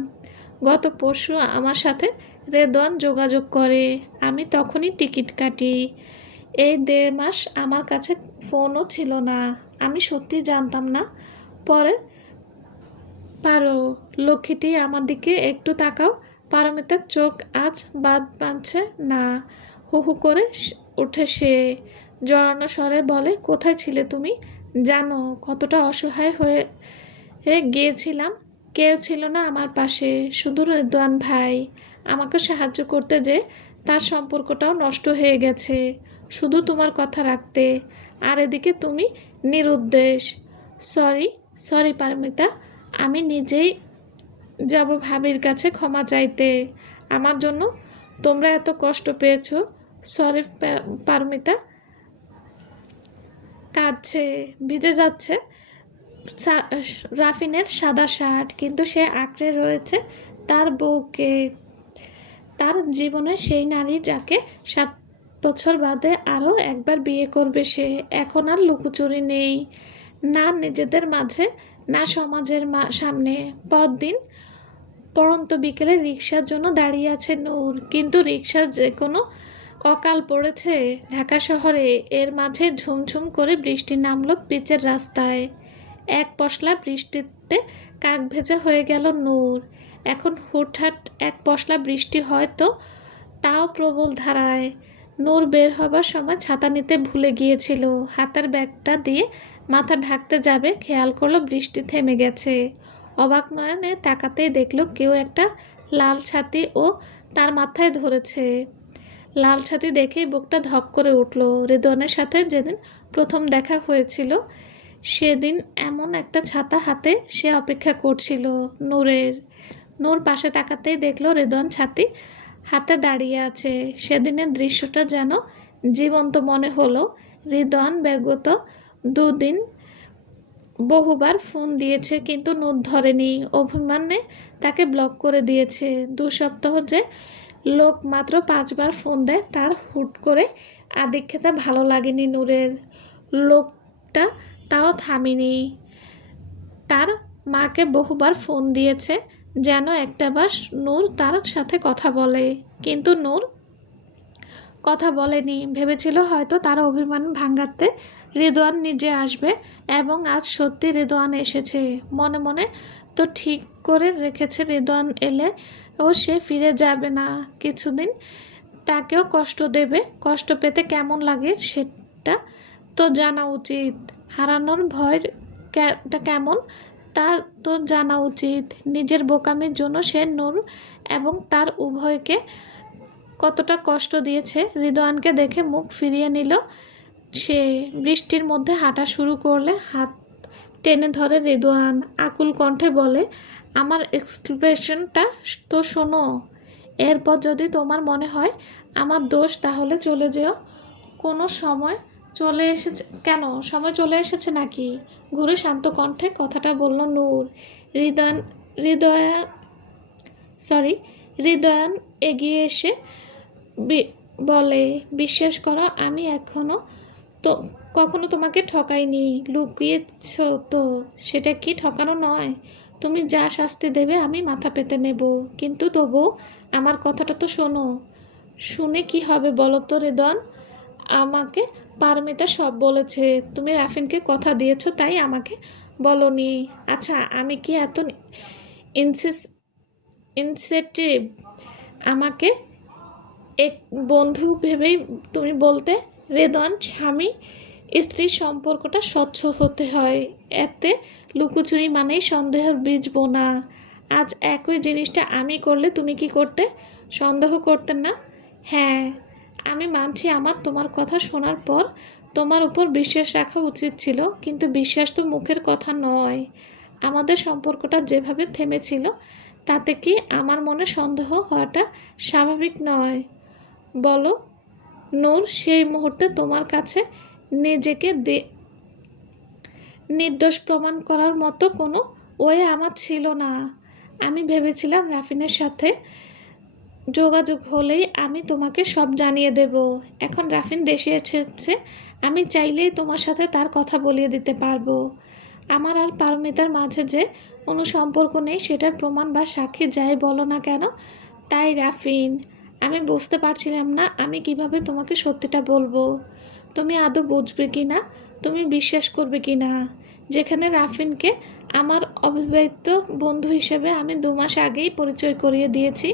গত পরশু আমার সাথে রেদওয়ান যোগাযোগ করে। আমি তখনই টিকিট কাটি। এই 1.5 মাস আমার কাছে ফোনও ছিল না। আমি সত্যি জানতাম না। পরে পারো লক্ষ্মীটি, আমার দিকে একটু তাকাও। পারমিতার চোখ আজ বাদ বাঁধছে না। হু হু করে উঠে সে। জড়ানো স্বরে বলে, কোথায় ছিলে তুমি? জানো কতটা অসহায় হয়ে গিয়েছিলাম। কেউ ছিল না আমার পাশে, শুধু রেদওয়ান ভাই। আমাকে সাহায্য করতে যে তার সম্পর্কটাও নষ্ট হয়ে গেছে শুধু তোমার কথা রাখতে। আর এদিকে তুমি নিরুদ্দেশ। সরি পারমিতা, আমি নিজেই যাব ভাবির কাছে ক্ষমা চাইতে। আমার জন্য তোমরা এত কষ্ট পেয়েছো। সরি পারমিতা। কাঁদছে, ভিজে যাচ্ছে রাফিনের সাদা শার্ট, কিন্তু সে আঁকড়ে রয়েছে তার বউকে, তার জীবনের সেই নারী যাকে 7 বছর বাদে আরও একবার বিয়ে করবে সে। এখন আর লুকোচুরি নেই, না নিজেদের মাঝে, না সমাজের সামনে। পরদিন পড়ন্ত বিকেলে রিকশার জন্য দাঁড়িয়ে আছে নূর, কিন্তু রিকশার যে কোনো অকাল পড়েছে ঢাকা শহরে। এর মাঝে ঝুমঝুম করে বৃষ্টি নামলো পিচের রাস্তায়। এক পশলা বৃষ্টিতে কাক ভেজা হয়ে গেল নূর। এখন হুটহাট এক পশলা বৃষ্টি হয়তো, তাও প্রবল ধারায়। নূর বের হবার সময় ছাতা নিতে ভুলে গিয়েছিল। হাতের ব্যাগটা দিয়ে মাথা ঢাকতে যাবে, খেয়াল করলো বৃষ্টি থেমে গেছে। অবাক নয়নে তাকাতেই দেখলো কেউ একটা লাল ছাতি ও তার মাথায় ধরেছে। লাল ছাতি দেখেই বুকটা ধক করে উঠল। রেদওয়ানের সাথে যেদিন প্রথম দেখা হয়েছিল সেদিন এমন একটা ছাতা হাতে সে অপেক্ষা করছিল নূরের। নূর পাশে তাকাতেই দেখলো রেদওয়ান ছাতি হাতে দাঁড়িয়ে আছে। সেদিনের দৃশ্যটা যেন জীবন্ত মনে হলো। রেদওয়ান বিগত দুদিন বহুবার ফোন দিয়েছে কিন্তু নূর ধরেনি। অভিমানে তাকে ব্লক করে দিয়েছে। 2 সপ্তাহ যে লোক মাত্র 5বার ফোন দেয় তার হুট করে আদিক্ষেতা ভালো লাগেনি নূরের। লোকটা তাও থামেনি। তার মাকে বহুবার ফোন দিয়েছে যেন একটাবার নূর তার সাথে কথা বলে, কিন্তু নূর কথা বলেনি। ভেবেছিল হয়তো তার অভিমান ভাঙাতে রেদওয়ান নিজে আসবে, এবং আজ সত্যি রেদওয়ান এসেছে। মনে মনে তো ঠিক করে রেখেছে রেদওয়ান এলে ও সে ফিরে যাবে না। কিছুদিন তাকেও কষ্ট দেবে। কষ্ট পেতে কেমন লাগে সেটা তো জানা উচিত। হারানোর ভয়টা কেমন তা তো জানা উচিত। নিজের বোকামির জন্য সে নূর এবং তার উভয়কে কতটা কষ্ট দিয়েছে। রিদওয়ানকে দেখে মুখ ফিরিয়ে নিল সে। বৃষ্টির মধ্যে হাঁটা শুরু করলে হাত টেনে ধরে রিদওয়ান। আকুল কণ্ঠে বলে, আমার এক্সপ্রেশনটা তো শোনো। এরপর যদি তোমার মনে হয় আমার দোষ তাহলে চলে যেও। কোনো সময় চলে এসেছে কেন? সময় চলে এসেছে নাকি? ঘুরে শান্ত কণ্ঠে কথাটা বলল নূর। হৃদয় হৃদয় সরি হৃদয়ান এগিয়ে এসে বলে, বিশ্বাস করো আমি তো কখনো তোমাকে ঠকাইনি। লুকিয়েছ তো সেটা কি ঠকানো নয়? তুমি যা শাস্তি দেবে আমি মাথা পেতে নেব, কিন্তু তবু আমার কথাটা তো শোনো। শুনে কি হবে বলো তো রেদন? আমাকে পারমিতা সব বলেছে। তুমি রাফিনকে কথা দিয়েছো তাই আমাকে বলনি। আচ্ছা আমি কি এত ইনসেন্টিভ? আমাকে এক বন্ধু ভেবেই তুমি বলতে। রেদন, স্বামী স্ত্রীর সম্পর্কটা স্বচ্ছ হতে হয়, এতে লুকোচুরি মানেই সন্দেহের বীজ বোনা। আজ একই জিনিসটা আমি করলে তুমি কি করতে? সন্দেহ করতে না? হ্যাঁ, আমি মানছি আমার তোমার কথা শোনার পর তোমার উপর বিশ্বাস রাখা উচিত ছিল, কিন্তু বিশ্বাস তো মুখের কথা নয়। আমাদের সম্পর্কটা যেভাবে থেমেছিল তাতে কি আমার মনে সন্দেহ হওয়াটা স্বাভাবিক নয় বলো? নূর, সেই মুহূর্তে তোমার কাছে নিজেকে নির্দোষ প্রমাণ করার মতো কোনো ওয়ে আমার ছিল না। আমি ভেবেছিলাম রাফিনের সাথে যোগাযোগ হলেই আমি তোমাকে সব জানিয়ে দেব। এখন রাফিন দেশে এসেছে, আমি চাইলেই তোমার সাথে তার কথা বলিয়ে দিতে পারবো। আমার আর পারমিতার মাঝে যে কোনো সম্পর্ক নেই সেটার প্রমাণ বা সাক্ষী যাই বলো না কেন। তাই রাফিন, আমি বুঝতে পারছিলাম না আমি কিভাবে তোমাকে সত্যিটা বলবো। তুমি আদৌ বুঝবে কি না, তুমি বিশ্বাস করবে কি না। যেখানে রাফিনকে আমার অবিবাহিত বন্ধু হিসেবে আমি 2 মাস আগেই পরিচয় করিয়ে দিয়েছি,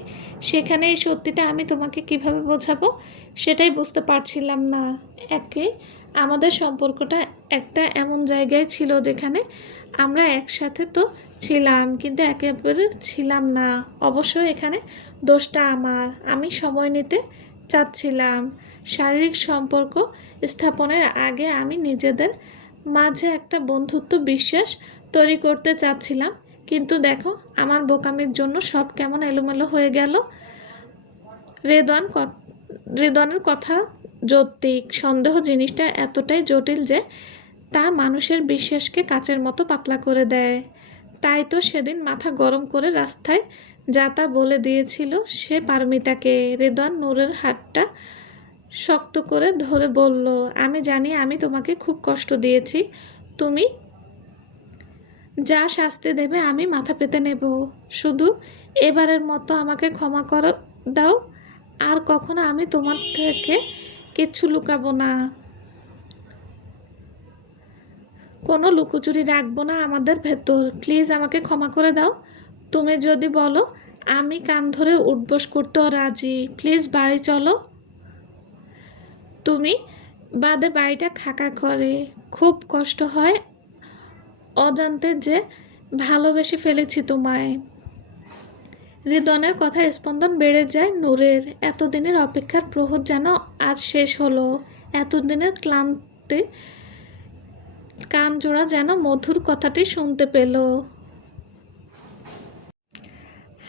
সেখানে এই সত্যিটা আমি তোমাকে কিভাবে বোঝাবো সেটাই বুঝতে পারছিলাম না। একে আমাদের সম্পর্কটা একটা এমন জায়গায় ছিল যেখানে আমরা একসাথে তো ছিলাম কিন্তু একেবারে ছিলাম না। অবশ্য এখানে দোষটা আমার। আমি সময় নিতে চাচ্ছিলাম। শারীরিক সম্পর্ক স্থাপনের আগে আমি নিজেদের মাঝে একটা বন্ধুত্ব বিশ্বাস তৈরি করতে চাচ্ছিলাম, কিন্তু দেখো আমার বোকামির জন্য সব কেমন এলোমেলো হয়ে গেল। রেদনের কথা যৌক্তিক। সন্দেহ জিনিসটা এতটাই জটিল যে তা মানুষের বিশ্বাসকে কাচের মতো পাতলা করে দেয়। তাই তো সেদিন মাথা গরম করে রাস্তায় যা তা বলে দিয়েছিল সে পারমিতাকে। রেদন নূরের হাতটা শক্ত করে ধরে বলল, আমি জানি আমি তোমাকে খুব কষ্ট দিয়েছি। তুমি যা শাস্তি দেবে আমি মাথা পেতে নেব। শুধু এবারের মতো আমাকে ক্ষমা করে দাও। আর কখনো আমি তোমার থেকে কিচ্ছু লুকাবো না, কোনো লুকোচুরি রাখবো না আমাদের ভেতর। প্লিজ আমাকে ক্ষমা করে দাও। তুমি যদি বলো আমি কান ধরে উঠবোস করতেও রাজি। প্লিজ বাড়ি চলো। তুমি বাদে বাড়িটা খাকা করে, খুব কষ্ট হয় অজান্তে যে ভালোবেসে ফেলেছি তোমায়। রিদনের কথা স্পন্দন বেড়ে যায় নূরের। এতদিনের অপেক্ষার প্রহর যেন আজ শেষ হলো। এতদিনের ক্লান্তি কানজোড়া যেন মধুর কথাটি শুনতে পেল।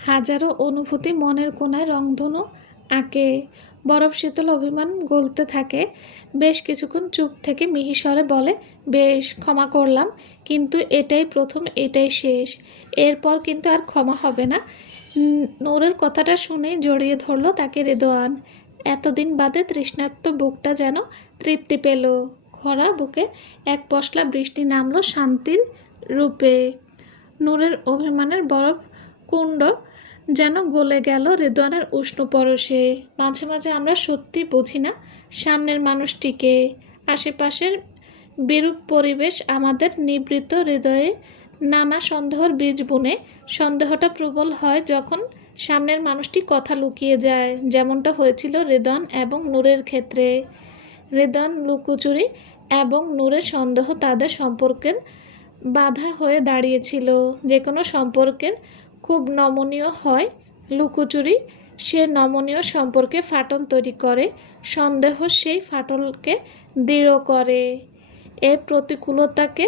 হাজারো অনুভূতি মনের কোণায় রংধনু আঁকে। বরফ শীতল অভিমান গলতে থাকে। বেশ কিছুক্ষণ চুপ থেকে মিহিস্বরে বলে, বেশ, ক্ষমা করলাম, কিন্তু এটাই প্রথম, এটাই শেষ। এরপর কিন্তু আর ক্ষমা হবে না। নূরের কথাটা শুনেই জড়িয়ে ধরল তাকে রেদোয়ান। এতদিন বাদে তৃষ্ণার্ত বুকটা যেন তৃপ্তি পেল। খরা বুকে এক পশলা বৃষ্টি নামলো শান্তির রূপে। নূরের অভিমানের বরফ কুণ্ড যেন গলে গেল রেদওয়ানের উষ্ণ পরশে। মাঝে মাঝে আমরা সত্যি বুঝি না সামনের মানুষটিকে। আশেপাশের বিরূপ পরিবেশ আমাদের নিবৃত হৃদয়ে নানা সন্দেহের বীজ বুনে। সন্দেহটা প্রবল হয় যখন সামনের মানুষটি কথা লুকিয়ে যায়, যেমনটা হয়েছিল রেদওয়ান এবং নূরের ক্ষেত্রে। রেদওয়ান লুকোচুরি এবং নূরের সন্দেহ তাদের সম্পর্কের বাধা হয়ে দাঁড়িয়েছিল। যে কোনো সম্পর্কের খুব নমনীয় হয় লুকোচুরি, সে নমনীয় সম্পর্কে ফাটল তৈরি করে। সন্দেহ সেই ফাটলকে দৃঢ় করে। এই প্রতিকূলতাকে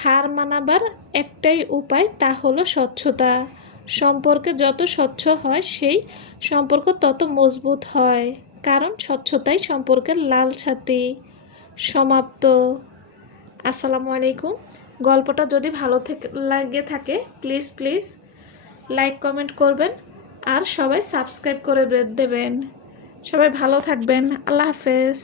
হার মানাবার একটাই উপায়, তা হলো স্বচ্ছতা। সম্পর্কে যত স্বচ্ছ হয় সেই সম্পর্ক তত মজবুত হয়, কারণ স্বচ্ছতাই সম্পর্কের লাল ছাতি। সমাপ্ত। আসসালামু আলাইকুম। গল্পটা যদি ভালো লাগে থাকে প্লিজ লাইক কমেন্ট করবেন আর সবাই সাবস্ক্রাইব করে দেবেন। সবাই ভালো থাকবেন। আল্লাহ হাফেজ।